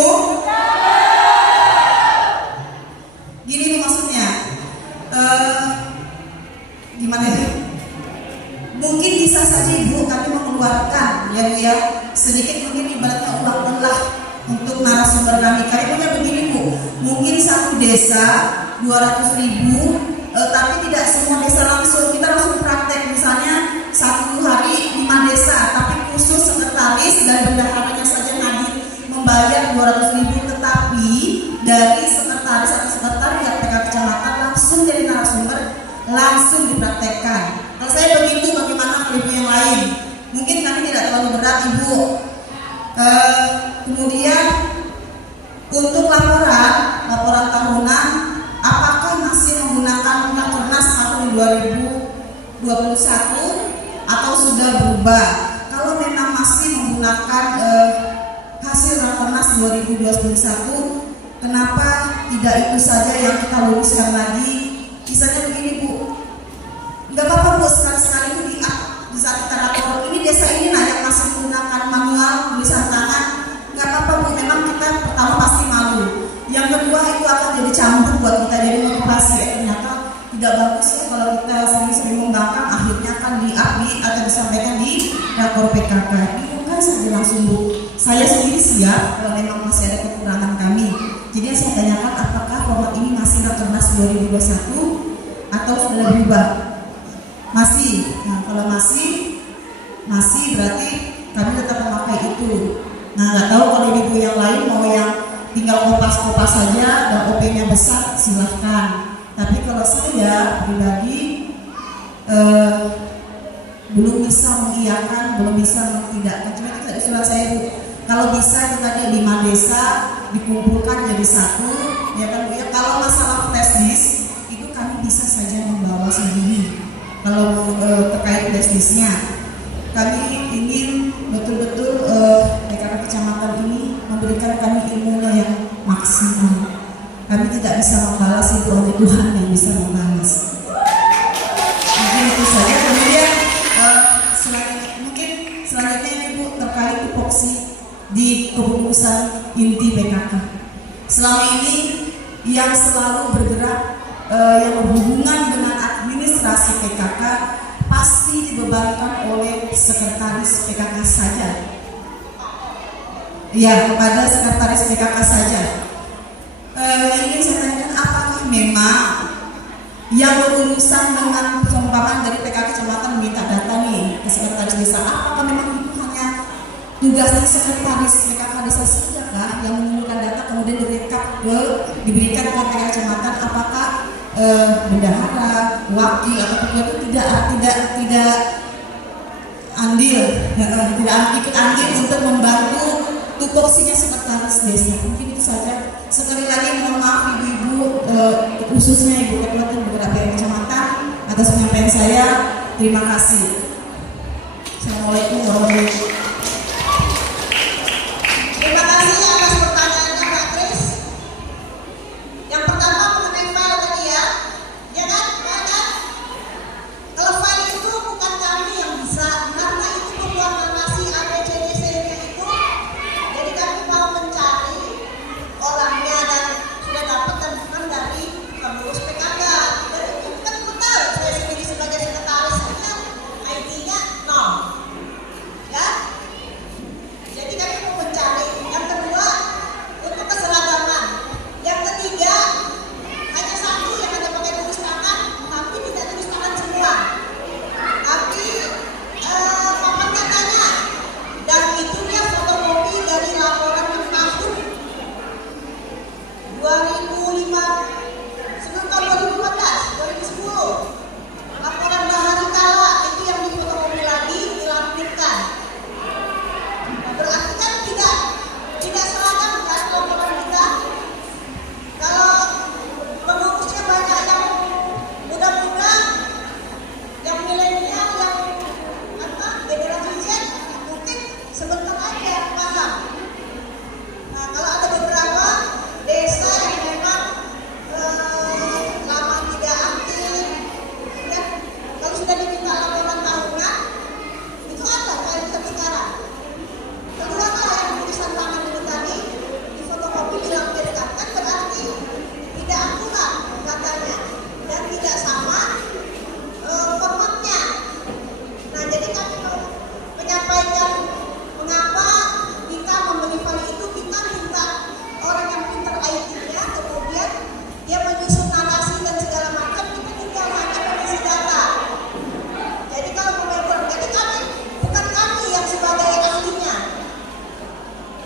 Gini nih maksudnya, gimana ya? Mungkin bisa saja Ibu kami mengeluarkan ya Bu ya, sedikit mungkin ibaratnya uang lah untuk narasumber kami. Kami punya begini Bu, mungkin satu desa 200.000, tapi tidak semua desa langsung. Kita langsung praktek, misalnya satu hari 5 desa, tapi khusus sekretaris dan bendaharanya saja hadir membayar 200.000. Tetapi dari sekretaris atau sekretariat PKK kecamatan langsung jadi narasumber, langsung dipraktekkan. Kalau saya begitu, bagaimana ibu yang lain? Mungkin kami tidak terlalu berat Ibu. Kemudian untuk laporan tahunan, apakah masih menggunakan Rakernas tahun 2021 atau sudah berubah? Kalau memang masih menggunakan hasil Rakernas 2021, kenapa tidak itu saja yang kita luruskan lagi? Misalnya begini Bu, nggak apa-apa Bu, sekali-sekali itu di saat kita lapor, ini desa ini yang masih menggunakan manual tulisan tangan, nggak apa-apa Bu, memang kita pertama pasti malu. Yang kedua itu akan jadi cambuk buat kita, jadi motivasi ya, ternyata tidak bagus ya kalau kita sering-sering membangkang, akhirnya akan atau disampaikan di rapor PKK. Bukan saja langsung Bu, saya sendiri siap kalau memang masih ada kekurangan kami. Jadi yang saya tanyakan, apakah format ini masih Rakernas 2021 atau sudah berubah? Masih. Nah kalau masih berarti kami tetap memakai itu. Nah nggak tahu kalau ibu yang lain mau yang tinggal kopas-kopas saja dan OP-nya besar, silahkan. Tapi kalau saya pribadi belum bisa mengiyakan, belum bisa mentidakkan. Cuma itu tadi surat saya Bu, kalau bisa itu tadi 5 desa dikumpulkan jadi satu, ya kan Bu ya. Kalau masalah flash disk itu kami bisa saja membawa sendiri. Kalau terkait flash disknya, kami ingin betul-betul PKK kecamatan ini memberikan kami ilmu yang maksimal. Kami tidak bisa membalas, itu oleh Tuhan yang bisa membalas. Mungkin itu saja. Kemudian selanjutnya Ibu terkait tupoksi di kepengurusan inti PKK. Selama ini yang selalu bergerak yang berhubungan dengan administrasi PKK pasti dibebankan oleh sekretaris PKK saja. Ya, kepada sekretaris PKK saja. Ingin saya tanyakan, apakah memang yang berurusan dengan pengembangan dari PKK kecamatan meminta data nih ke sekretaris desa, apakah memang itu hanya tugasnya sekretaris PKK desa saja kah yang mengumpulkan data kemudian diberikan ke PKK kecamatan? Apakah bendahara, wakil atau ketua itu tidak andil, tidak ikut andil untuk membantu tupoksinya sekretaris desa? Mungkin itu saja. Sekali lagi mohon maaf ibu-ibu, khususnya ibu ketua dan beberapa kecamatan atas penyampaian saya. Terima kasih. Assalamualaikum warahmatullahi wabarakatuh. Terima kasih atas pertanyaannya Mbak Kris. Yang pertama mengenai file tadi ya kan? Kalau file itu bukan kami yang bisa, karena itu pembuat narasi ABCDC-nya itu. Jadi kami mau mencari orangnya dan sudah dapat temuan dari pengurus PKK. Dan itu kan betul, saya sendiri sebagai sekretaris saja ID-nya 0. Ya. Jadi kami mau mencari. Yang kedua, untuk keseragaman. Yang ketiga, hanya satu yang ada pakai tulis tangan, tapi tidak tulis tangan semua. Tapi papan katanya, dan itu dia fotokopi dari laporan yang tahun 2005 sebelum tahun 2014, 2010. Laporan bahari kala itu yang difotokopi lagi, dilampirkan. Berarti kan tidak seragam kan laporan kita. Kalau pengurusnya banyak yang muda-muda, yang milenial, yang generasi Z, mungkin sebentar aja paham. Nah, kalau ada beberapa desa yang memang lama tidak aktif, ya, kalau sudah diminta laporan tahunan, itu ada kayak seperti sekarang. Kedua yang tulisan tangan itu tadi difotokopi dilampirkan, kan berarti tidak akurat katanya dan tidak sama formatnya. Nah, jadi kami mau menyampaikan mengapa kita membeli file itu. Kita minta orang yang pintar IT-nya, kemudian dia menyusun narasi dan segala macam. Kita tinggal hanya mengisi data. Jadi kalau member, jadi kami bukan kami yang sebagai ahlinya.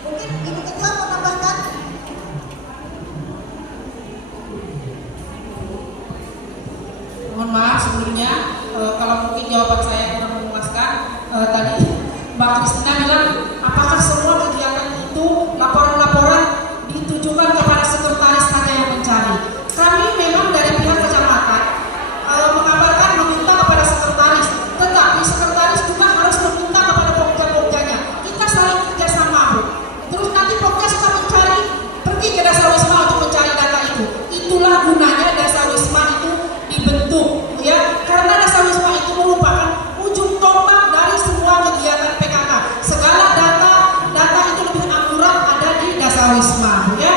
Mungkin ibu ketua mau tambahkan? Mohon maaf sebelumnya kalau mungkin jawaban saya kurang memuaskan. Tadi Mbak Kristina bilang apakah semua kegiatan itu laporan-laporan ditujukan kepada sekretaris saja yang mencari. Kami memang dari pihak kecamatan mengabarkan meminta kepada sekretaris, tetapi sekretaris juga harus meminta kepada pokja-pogjanya. Kita saling kerjasama Bu. Terus nanti pokja suka mencari, pergi ke Dasar Wisma untuk mencari data itu. Itulah gunanya Dasar Wisma itu dibentuk, ya. Karena Dasar Wisma itu merupakan ujung tombak dari semua kegiatan PKK. Segala data itu lebih akurat ada di Dasar Wisma, ya.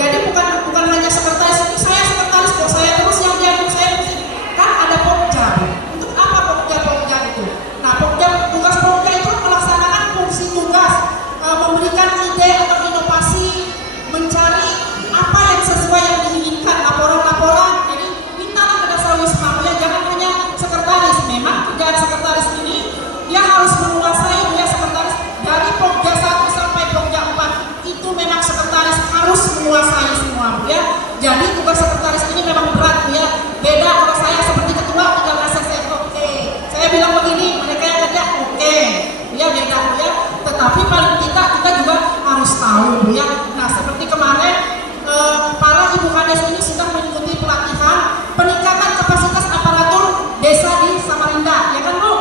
Jadi bukan hanya sekretaris ini, saya sekretaris kok, saya terus yang diambil saya terus. Kan ada pokja, Bu. Untuk apa pokja itu? Nah, tugas pokja itu melaksanakan fungsi tugas, memberikan ide atau inovasi, mencari apa yang sesuai yang diinginkan, laporan-laporan. Jadi mintalah ke Dasar Wisma, ya, jangan hanya sekretaris. Memang kerjaan sekretaris ini dia harus menguasai, dia sekretaris dari pokja 1 sampai pokja 4 itu memang sekretaris harus menguasai semua, ya. Jadi tugas sekretaris ini memang berat, ya. Beda kalau saya seperti ketua tinggal rasa saya oke. Saya bilang begini, mereka yang ya beda Bu ya. Tetapi paling tidak kita juga harus tahu Bu ya. Nah seperti kemarin para ibu kades ini sudah mengikuti pelatihan peningkatan kapasitas aparatur desa di Samarinda, ya kan Bu?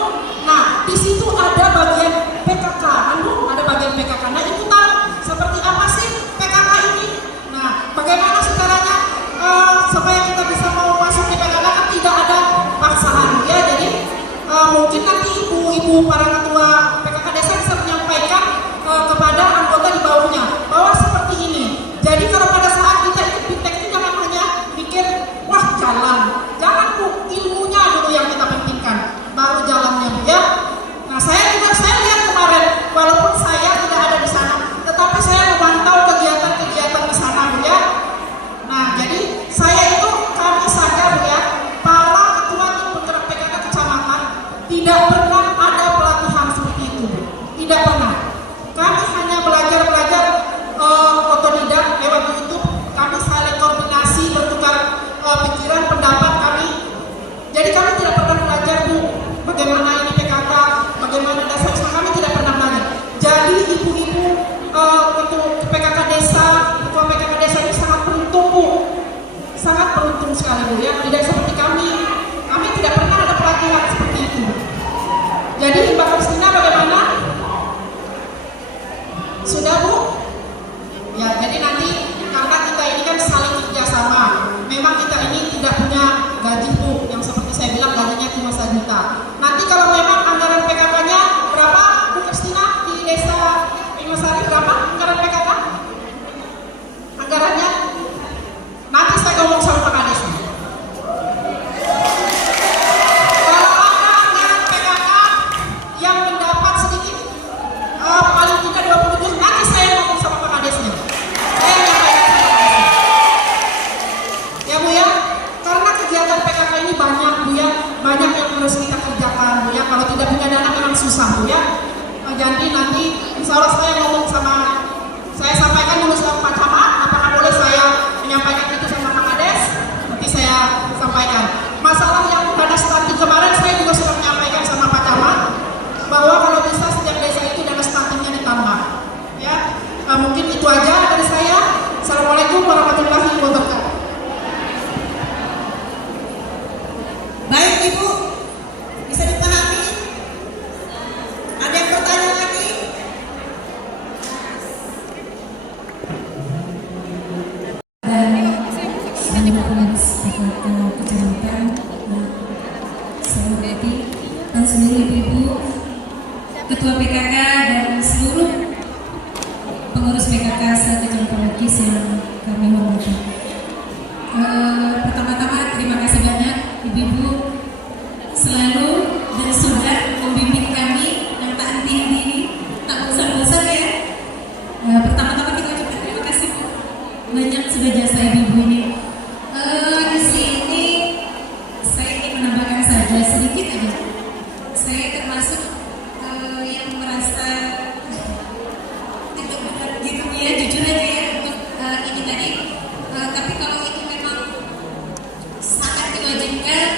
Nah di situ ada bagian PKK, kan Bu? Ada bagian PKK. Nah ibu tahu seperti apa sih PKK ini? Nah bagaimana caranya supaya kita bisa mau masuk di PKK kan tidak ada paksaan ya. Jadi mungkin nanti ibu-ibu para ketua PKK desa bisa menyampaikan kepada anggota di bawahnya bahwa seperti ini. Jadi kalau pada saat kita ikut fintech itu jangan hanya mikir wah jalan, jangan Bu, ilmunya dulu yang kita pentingkan, baru jalannya Bu ya. Nah saya lihat kemarin walaupun saya tidak ada di sana, tetapi saya memantau kegiatan-kegiatan di sana Bu ya. Nah jadi saya itu kami saja Bu ya, para ketua tim penggerak PKK kecamatan tidak pernah ada pelatihan seperti itu Bu. Tidak pernah. Kami hanya belajar otodidak lewat YouTube. Kami saling koordinasi, bertukar pikiran, pendapat kami. Jadi kami tidak pernah belajar Bu bagaimana ini PKK, bagaimana dasar usaha, kami tidak pernah belajar. Jadi ibu-ibu ketua PKK desa ini sangat beruntung Bu, sangat beruntung sekali Bu ya. Tidak seperti kami tidak pernah ada pelatihan seperti itu. Jadi Mbak Kristina bagaimana? Sudah Bu? Ya, jadi nanti karena kita ini kan saling kerjasama. Memang kita ini tidak punya gaji Bu, yang seperti saya bilang gajinya cuma 1 juta. Nanti kalau memang anggaran PKK-nya berapa Bu Kristina di desa Ingosari, berapa anggaran PKK? Anggarannya? Nanti saya ngomong sama Pak Kades. Kalau ada anggaran PKK yang mendapat sedikit paling tidak 20 juta, nanti saya ngomong sama Pak Kadesnya. Saya nyampaikan sama Pak Kadesnya. Ya Bu ya, karena kegiatan PKK ini banyak Bu ya, banyak yang harus kita kerjakan Bu ya. Kalau tidak punya dana memang susah Bu ya. Jadi nanti insya Allah saya ngomong saya sampaikan dulu sama Pak Camat, apakah boleh saya menyampaikan itu sama Pak Kades? Nanti saya sampaikan. Masalah yang dana stunting kemarin saya juga sudah menyampaikan sama Pak Camat bahwa kalau bisa setiap desa itu dana stuntingnya ditambah. Ya, mungkin itu aja dari saya. Assalamualaikum warahmatullahi wabarakatuh. Baik Ibu, bisa dipahami? Ada yang bertanya lagi? Dan seluruh pengurus PKK kecamatan, saya hormati dan seluruh ibu ketua PKK dan seluruh pengurus PKK se-Kecamatan Lekis yang kami hormati. Pertama-tama terima kasih banyak ibu-ibu selalu dan sudah membimbing kami yang tak henti-henti ini, tak bosan-bosan ya. Pertama-tama kita ucapkan terima kasih Bu. Banyak sudah jasa ibu-ibu ini. Di sini saya ingin menambahkan saja sedikit aja. Saya termasuk yang merasa tidak benar gitu ya, jujur aja ya untuk ini tadi. Tapi kalau itu memang sangat diwajibkan,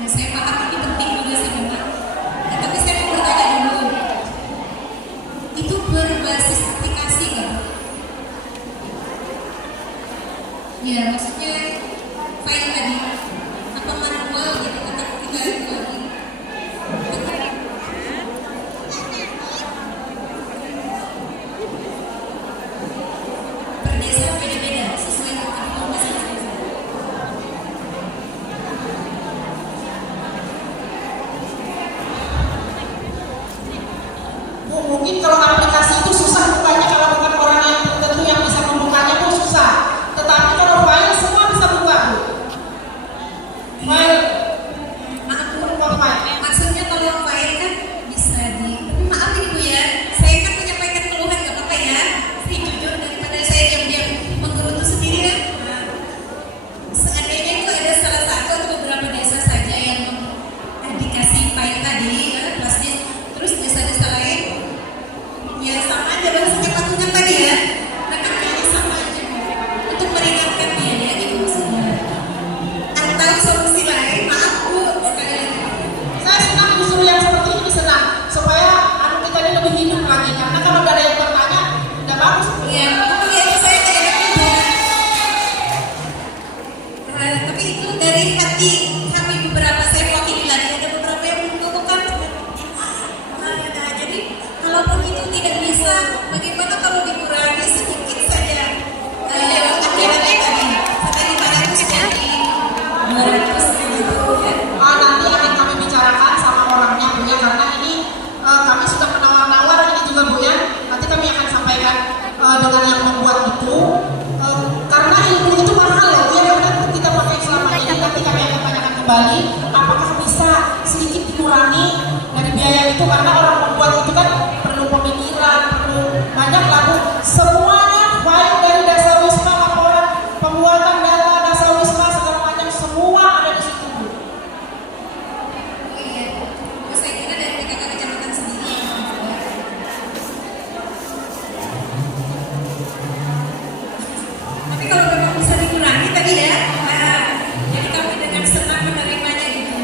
ya saya paham ini penting juga sih memang. Tapi saya mau bertanya dulu, itu berbasis aplikasi nggak? Ya maksudnya file tadi apa manual gitu tetap kita lagi. Per desa beda-beda sesuai dengan masing-masing. Bu, mungkin kalau aplikasi itu susah bukanya, kalau bukan orang yang tertentu yang bisa membukanya pun susah. Tetapi kalau file semua bisa buka Bu. dengan yang membuat itu, karena ilmu itu mahal ya, Bu, ya kan kita pakai selama ini, tapi kami akan tanyakan kembali apakah bisa sedikit dikurangi dari biaya itu, karena orang membuat itu kan perlu pemikiran, perlu banyak lah, Bu. Semuanya baik dari dasar wisma, laporan pembuatan data dasar wisma segala macam semua ada di situ, Bu. Iya, saya kira dari PKK kecamatan sendiri yang membuat. Tapi kalau memang bisa dikurangi tadi ya, jadi kami dengan senang menerimanya gitu.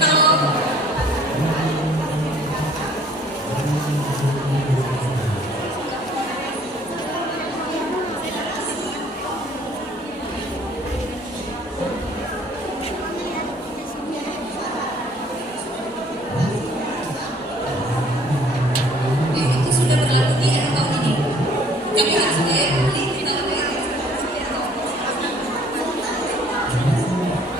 Kalau itu sudah berlaku di tahun ini. Kami kan sudah beli di tahun ini.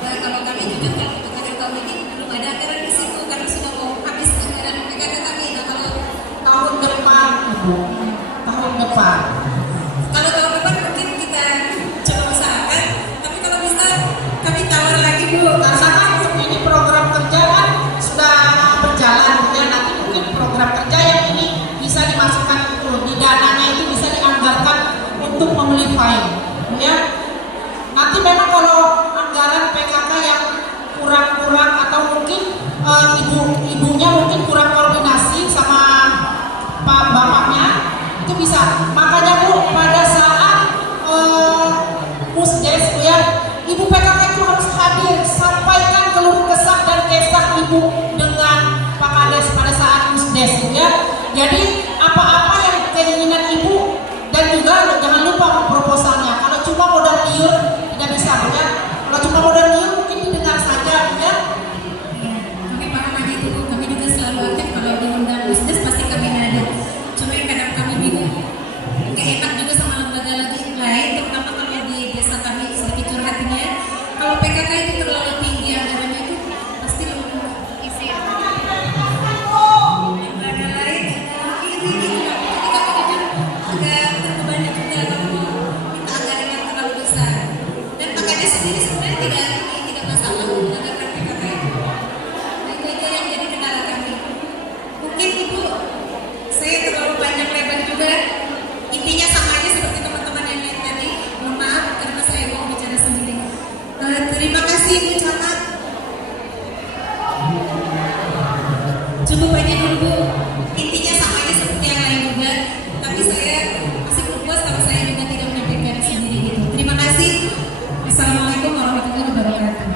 Nah, kalau kami jujur kalau untuk akhir tahun ini belum ada anggaran di situ, kami sudah mau habis anggaran PKK kami. Nah, kalau Tahun depan, Ibu. Tahun depan. tahun depan mungkin kita coba usahakan, tapi kalau bisa kami tawar lagi Bu. Karena kan ini program kerja kan sudah berjalan, ya nanti mungkin program kerja yang ini bisa dimasukkan itu di dananya itu bisa dianggarkan untuk membeli file, ya. Nanti memang kalau anggaran PKK yang kurang-kurang atau mungkin ibunya mungkin kurang koordinasi sama pak bapaknya itu bisa. Makanya Bu, pada saat Musdes, Bu, ya, Ibu PKK itu harus hadir, sampaikan keluh kesah dan kisah Ibu dengan Pak Kades pada saat Musdes, Bu, ya. Jadi apa-apa yang keinginan Ibu dan juga jangan lupa proposalnya. Kalau cuma modal liur tidak bisa, Bu, ya. Kalau cuma modal liur mungkin didengar saja, Bu, ya. Kami paham aja itu Bu, kami juga selalu aktif kalau diundang bisnis pasti kami ada. Cuma yang kadang kami bingung, gak enak juga sama lembaga lain, terutama kalau di desa kami sedikit curhatnya. Kalau PKK itu terlalu tinggi anggarannya itu pasti lebih murah. Lembaga lain ini juga, jadi kami jujur agak terbebani juga kalau minta anggaran yang terlalu besar. Dan pakainya sendiri sebenarnya tidak masalah menggunakan PKK itu. Nah, itu yang jadi kendala kami. Mungkin Ibu, saya terlalu panjang lebar juga. Intinya sama aja seperti teman-teman yang lain tadi. Mohon maaf karena saya mau bicara sendiri. Terima kasih Bu Camat. Cukup aja dulu Bu. Intinya sama aja seperti yang lain juga. Tapi saya masih belum puas kalau saya juga tidak menyampaikan sendiri gitu. Terima kasih. Assalamualaikum warahmatullahi wabarakatuh.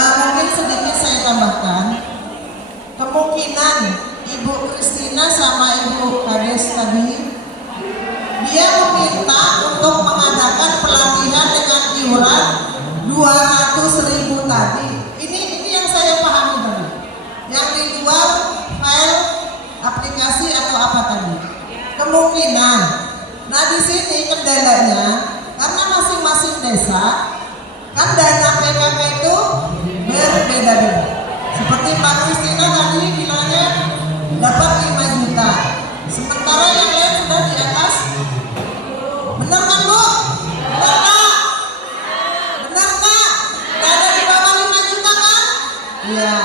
Mungkin sedikit saya tambahkan, kemungkinan Ibu Kristina sama Ibu Kades tadi dia meminta untuk mengadakan pelatihan dengan iuran 200.000 tadi. Ini yang saya pahami tadi. Yang dijual file aplikasi atau apa tadi? Kemungkinan. Nah di sini kendalanya karena masing-masing desa kan dana PKK itu berbeda-beda. Seperti Pak Kristina tadi bilangnya dapat 5 juta, sementara yang lain sudah di atas. Benar kan Bu? Benar nggak? Benar nggak? Nggak ada di bawah 5 juta kan? Iya.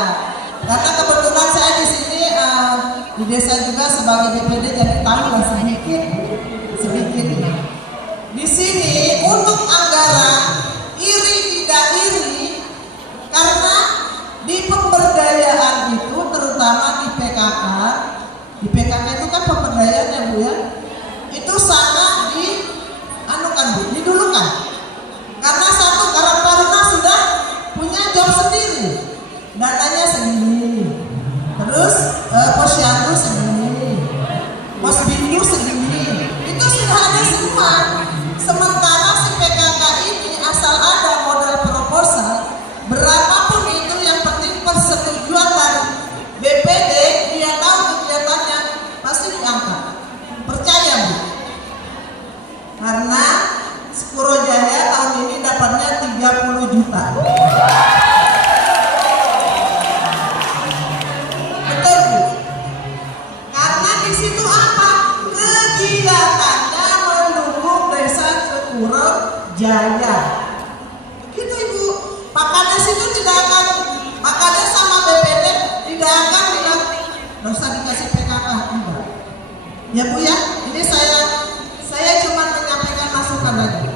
Karena kebetulan saya di sini di desa juga sebagai DPD jadi tahu lah sedikit. Di sini untuk anggaran iri tidak iri karena di pemberdayaan itu terutama di PKK itu kan pemberdayaan ya Bu, ya, itu sangat didulukan karena satu Karang Taruna sudah punya job sendiri, dananya segini, terus posyandu segini, posbindu segini, itu sudah ada semua. Sementara si PKK ini asal ada modal proposal berapapun itu, yang penting persetujuan dari BPD, dia tahu kegiatannya pasti diangkat. Percaya Bu? Karena Sekuro Jaya tahun ini dapatnya 30 juta. Betul Bu? Karena di situ kegiatannya mendukung Desa Cekuro Jaya. Begitu Ibu. Pak Kades itu tidak akan, Pak Kades sama BPD tidak akan bilang nggak usah dikasih PKK. Enggak. Ya Bu ya, ini saya cuma menyampaikan masukan lagi.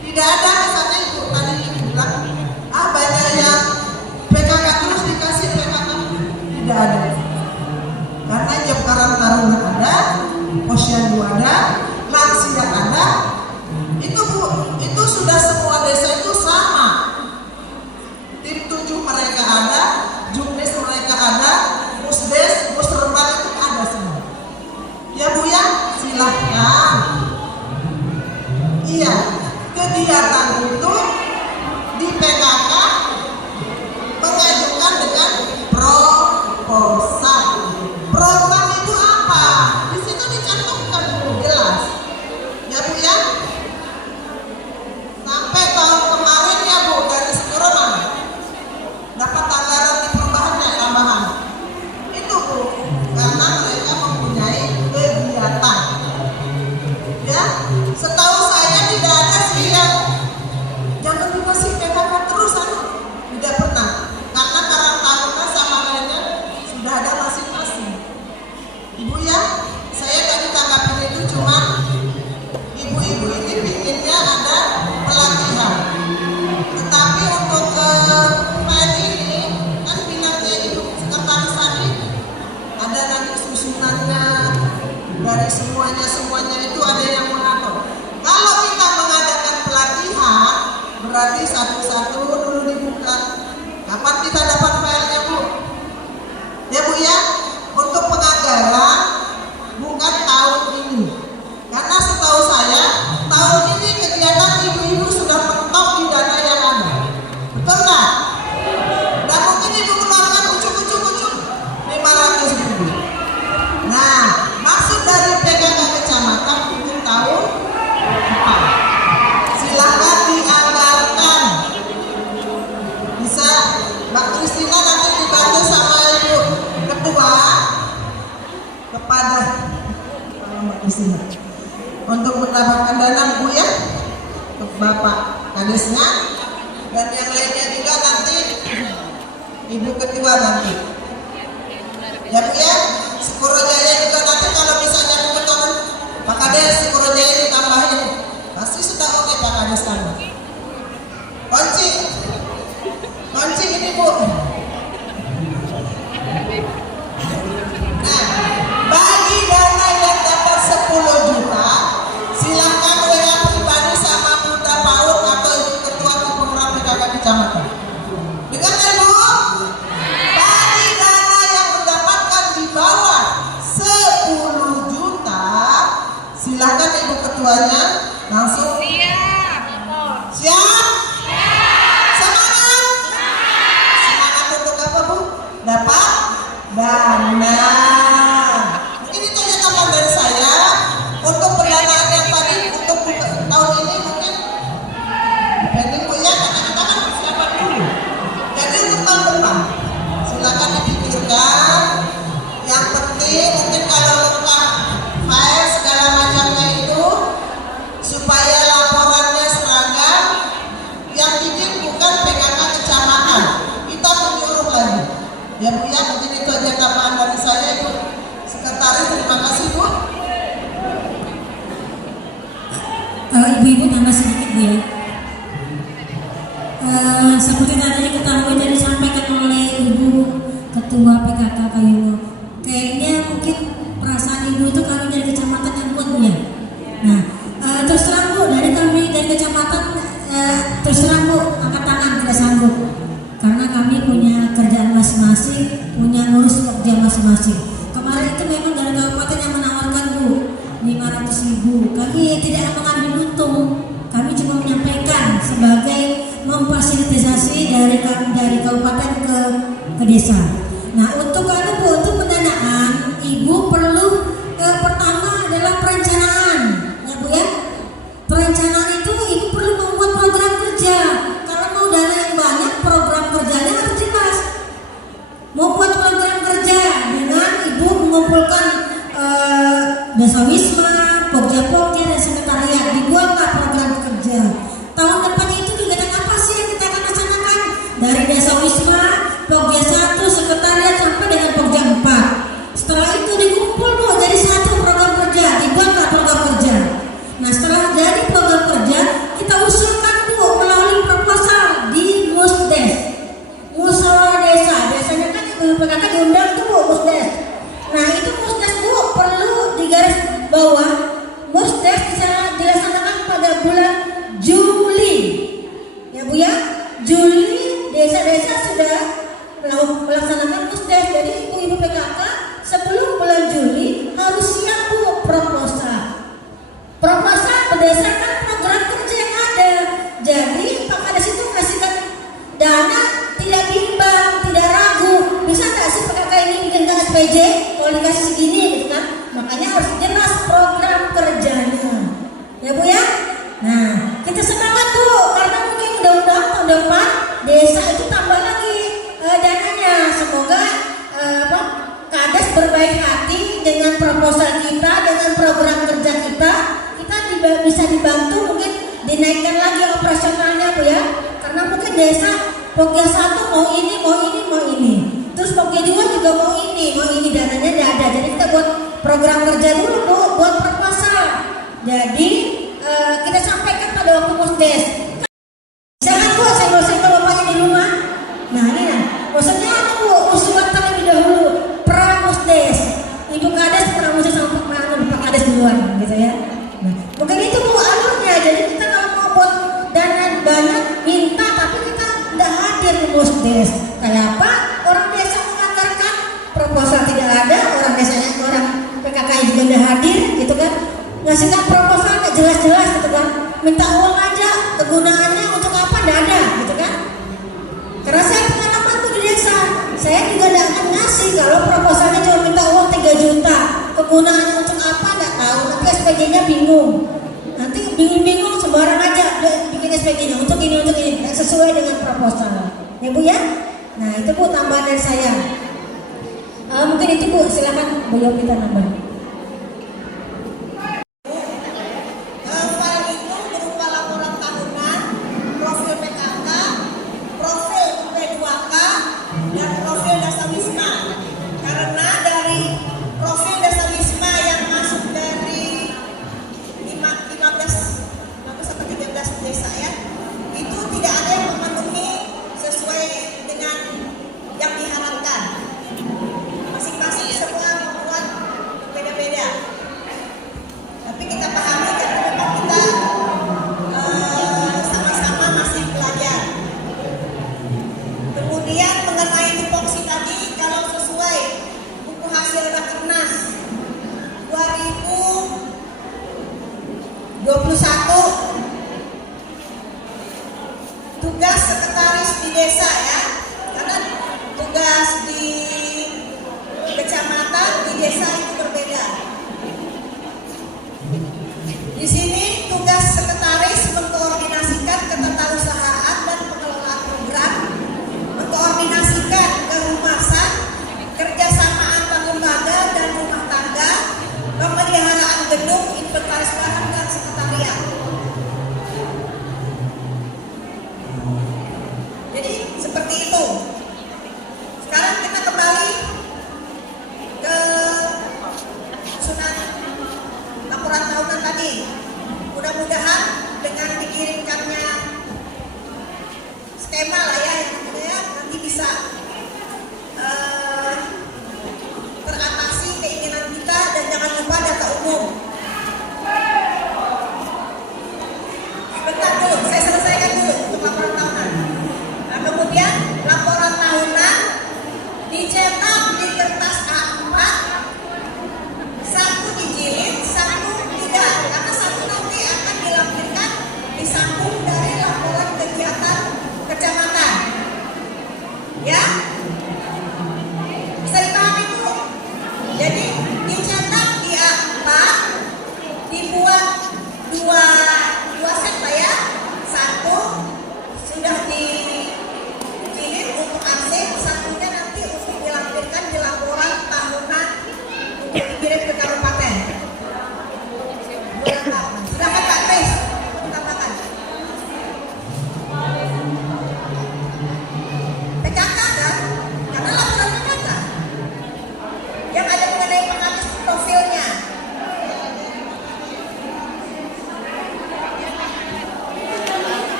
Tidak ada misalnya Ibu tadi bilang banyak yang PKK terus dikasih PKK. Tidak ada. Karena Job Karang Taruna ada, Posyandu ada, lansia ada. Itu Bu, itu sudah semua desa itu sama. Tim 7 mereka ada, Jumdes mereka ada, Musdes, Musrembang itu ada semua. Ya Bu ya, silahkan. Iya, kegiatan itu di PKK mengajukan dengan proposal. Program itu apa? Di situ dicantumkan jelas. Ya Bu ya. Sampai tahun kemarin ya Bu dari Sekuro mana? Dapat anggaran di perubahannya tambahan. Itu Bu, karena mereka mempunyai kegiatan. Ya, setahu saya tidak ada sih yang jangan dikasih PKK terus tidak pernah. Karena Karang Taruna sama lainnya sudah ada masing-masing. Ibu ya, saya tadi tanggapin itu cuma ibu-ibu ini pinginnya ada pelatihan. Tetapi untuk PN ini kan bilangnya Ibu Sekretaris tadi ada nanti susunannya dari semuanya itu ada yang mengatur. Kalau kita mengadakan pelatihan berarti satu-satu dulu dibuka. Kapan kita dapat filenya Bu? Ya Bu ya, untuk penganggaran bukan tahun ini. Karena setahu saya tahun ini kegiatan ibu-ibu sudah mentok di dana yang ada. Betul nggak? Dan mungkin Ibu keluarkan ucuk-ucuk 500.000. Nah, maksud dari PKK kecamatan untuk tahun depan. Silakan dianggarkan. Bisa Mbak Kristina nanti dibantu sama Ibu Ketua kepada Mbak Kristina untuk mendapatkan dana Bu ya, untuk Bapak Kadesnya dan yang lainnya juga nanti Ibu Ketua nanti. Ya Bu ya, Sekuro Jaya juga nanti kalau misalnya Bu Ketua Pak Kades Sekuro Jaya ditambahin pasti sudah oke Pak Kades tambah. Kunci ini Bu. Nah, bagi dana yang dapat 10 juta, silakan WA pribadi sama Bunda PAUD atau Ibu Ketua Pengurus PKK Kecamatan. Dengar kan Bu? Bagi dana yang mendapatkan di bawah 10 juta, silakan Ibu Ketuanya langsung siap? Untuk apa Bu? Dapat dana. Mungkin itu aja tambahan dari saya. Untuk pendanaan yang tadi untuk tahun ini mungkin pending Bu ya, karena kita kan siapa dulu. Jadi untuk tahun depan silakan dipikirkan. Yang penting mungkin kalau lengkap file segala macamnya itu supaya laporannya seragam. Yang bikin bukan PKK kecamatan. Kita menyuruh lagi. Ya Bu ya, mungkin itu aja tambahan dari saya Ibu Sekretaris. Terima kasih Bu. Ibu-ibu tambah sedikit Bu ya. Seperti tadi diketahui dan disampaikan oleh Ibu Ketua PKK Kayuno, kayaknya mungkin perasaan Ibu itu kami dari kecamatan yang buat Bu ya. Nah, terus terang Bu, dari kami dari kecamatan terus terang Bu, angkat tangan tidak sanggup. Karena kami punya kerjaan masing-masing, punya ngurus kerja masing-masing. Kemarin itu memang dari kabupaten yang menawarkan Bu 500.000. Kami tidak mengambil untung, kami cuma menyampaikan sebagai memfasilitasi dari kabupaten ke desa. Nah untuk Bu, untuk pendanaan Ibu perlu pertama adalah perencanaan, ya Bu ya. Perencanaan itu Ibu perlu membuat program kerja. Kalau mau dana yang banyak, program kerjanya harus jelas. Mau buat program kerja dengan Ibu mengumpulkan desa wisma, bahwa Musdes dilaksanakan pada bulan Juli. Ya Bu ya, Juli desa-desa sudah melaksanakan Musdes. Jadi ibu-ibu PKK sebelum bulan Juli harus siap Bu proposal. Proposal berdasarkan program kerja yang ada. Jadi Pak Kades itu ngasihkan dana tidak bimbang, tidak ragu. Bisa nggak sih PKK ini bikin SPJ? Kalau dikasih segini gitu kan? Makanya harus jelas program kerjanya. Ya Bu ya? Nah, kita semangat tuh karena mungkin mudah-mudahan tahun depan desa itu tambah lagi dananya. Semoga Kades berbaik hati dengan proposal kita, dengan program kerja kita bisa dibantu mungkin dinaikkan lagi operasionalnya Bu ya. Karena mungkin desa Pokja 1 mau ini. Terus Pokja 2 juga mau ini dananya tidak ada. Jadi kita buat program kerja dulu Bu, buat proposal. Jadi kita sampaikan pada waktu Musdes. Jangan Bu, senggol-senggol bapaknya di rumah. Nah ini nah, maksudnya ada Bu, usulan terlebih dahulu pra-Musdes. Ibu Kades pra-Musdes sama Pak Kades duluan gitu ya. Nah, mungkin itu Bu alurnya. Jadi kita kalau mau buat dana banyak minta, tapi kita tidak hadir di Musdes. Kayak apa? Orang desa menganggarkan, proposal tidak ada, orang desanya orang PKK juga tidak hadir, gitu kan? Ngasihkan proposal nggak jelas-jelas, gitu kan? Minta uang aja, kegunaannya untuk apa? Tidak ada, gitu kan? Karena saya pengalaman tuh di desa, saya juga tidak akan ngasih kalau proposalnya cuma minta uang 3 juta, kegunaannya untuk apa? Nggak tahu. Nanti SPJ-nya bingung. Nanti bingung sembarang aja bikin SPJ-nya untuk ini, nggak sesuai dengan proposal. Ya Bu ya? Nah itu Bu tambahan dari saya. Mungkin itu Bu, silakan Bu Yopita nambah. File itu berupa laporan tahunan, profil PKK, profil P2K, dan profil Dasawisma. Karena dari profil Dasawisma yang masuk dari 15 sampai 13 desa ya, itu tidak ada yang memenuhi sesuai dengan yang diharapkan. Masing-masing semua membuat beda-beda. Tapi kita pahami karena memang kita sama-sama masih belajar. Kemudian mengenai tupoksi tadi, kalau sesuai buku hasil Rakernas 2021, tugas sekretaris di desa ya, karena tugas di kecamatan di desa itu berbeda. Di sini tugas sekretaris mengkoordinasikan ketatausahaan dan pengelolaan program, mengkoordinasikan kehumasan, kerjasama antar lembaga dan rumah tangga, pemeliharaan gedung, inventaris barang dan sekretariat. Jadi seperti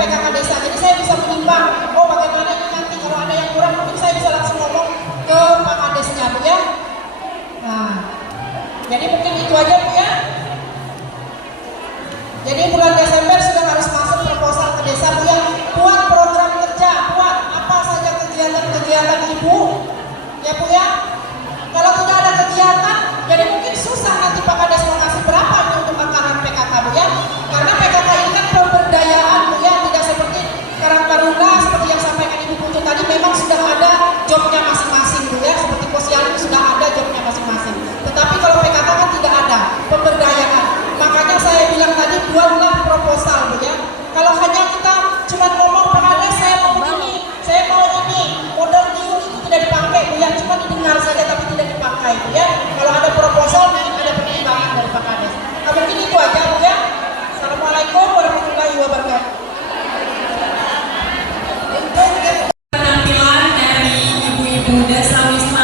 PKK desa. Jadi saya bisa menimbang, oh bagaimana ini nanti kalau ada yang kurang mungkin saya bisa langsung ngomong ke Pak Kadesnya Bu ya. Nah, jadi mungkin itu aja Bu ya. Jadi bulan Desember sudah harus masuk proposal ke desa Bu ya. Buat program kerja, buat apa saja kegiatan-kegiatan Ibu ya Bu ya. Kalau tidak ada kegiatan, jadi mungkin susah nanti Pak Kades mau kasih berapa nih untuk anggaran PKK Bu ya. Karena PKK ini kan pemberdayaan Bu ya, tidak seperti Karang Taruna seperti yang sampaikan Ibu Putu tadi, memang sudah ada jobnya masing-masing Bu ya. Seperti Posyandu sudah ada jobnya masing-masing. Tetapi kalau PKK kan tidak ada pemberdayaan. Makanya saya bilang tadi buatlah proposal Bu ya. Kalau hanya kita cuma ngomong Pak Kades saya mau begini, saya mau ini, modal new itu tidak dipakai Bu ya, cuma didengar saja tapi tidak dipakai Bu ya. Kalau ada proposal mungkin ada pertimbangan dari Pak Kades. Nah, mungkin itu aja Bu ya. Assalamualaikum warahmatullahi wabarakatuh. Penampilan dari ibu-ibu Desa Wisma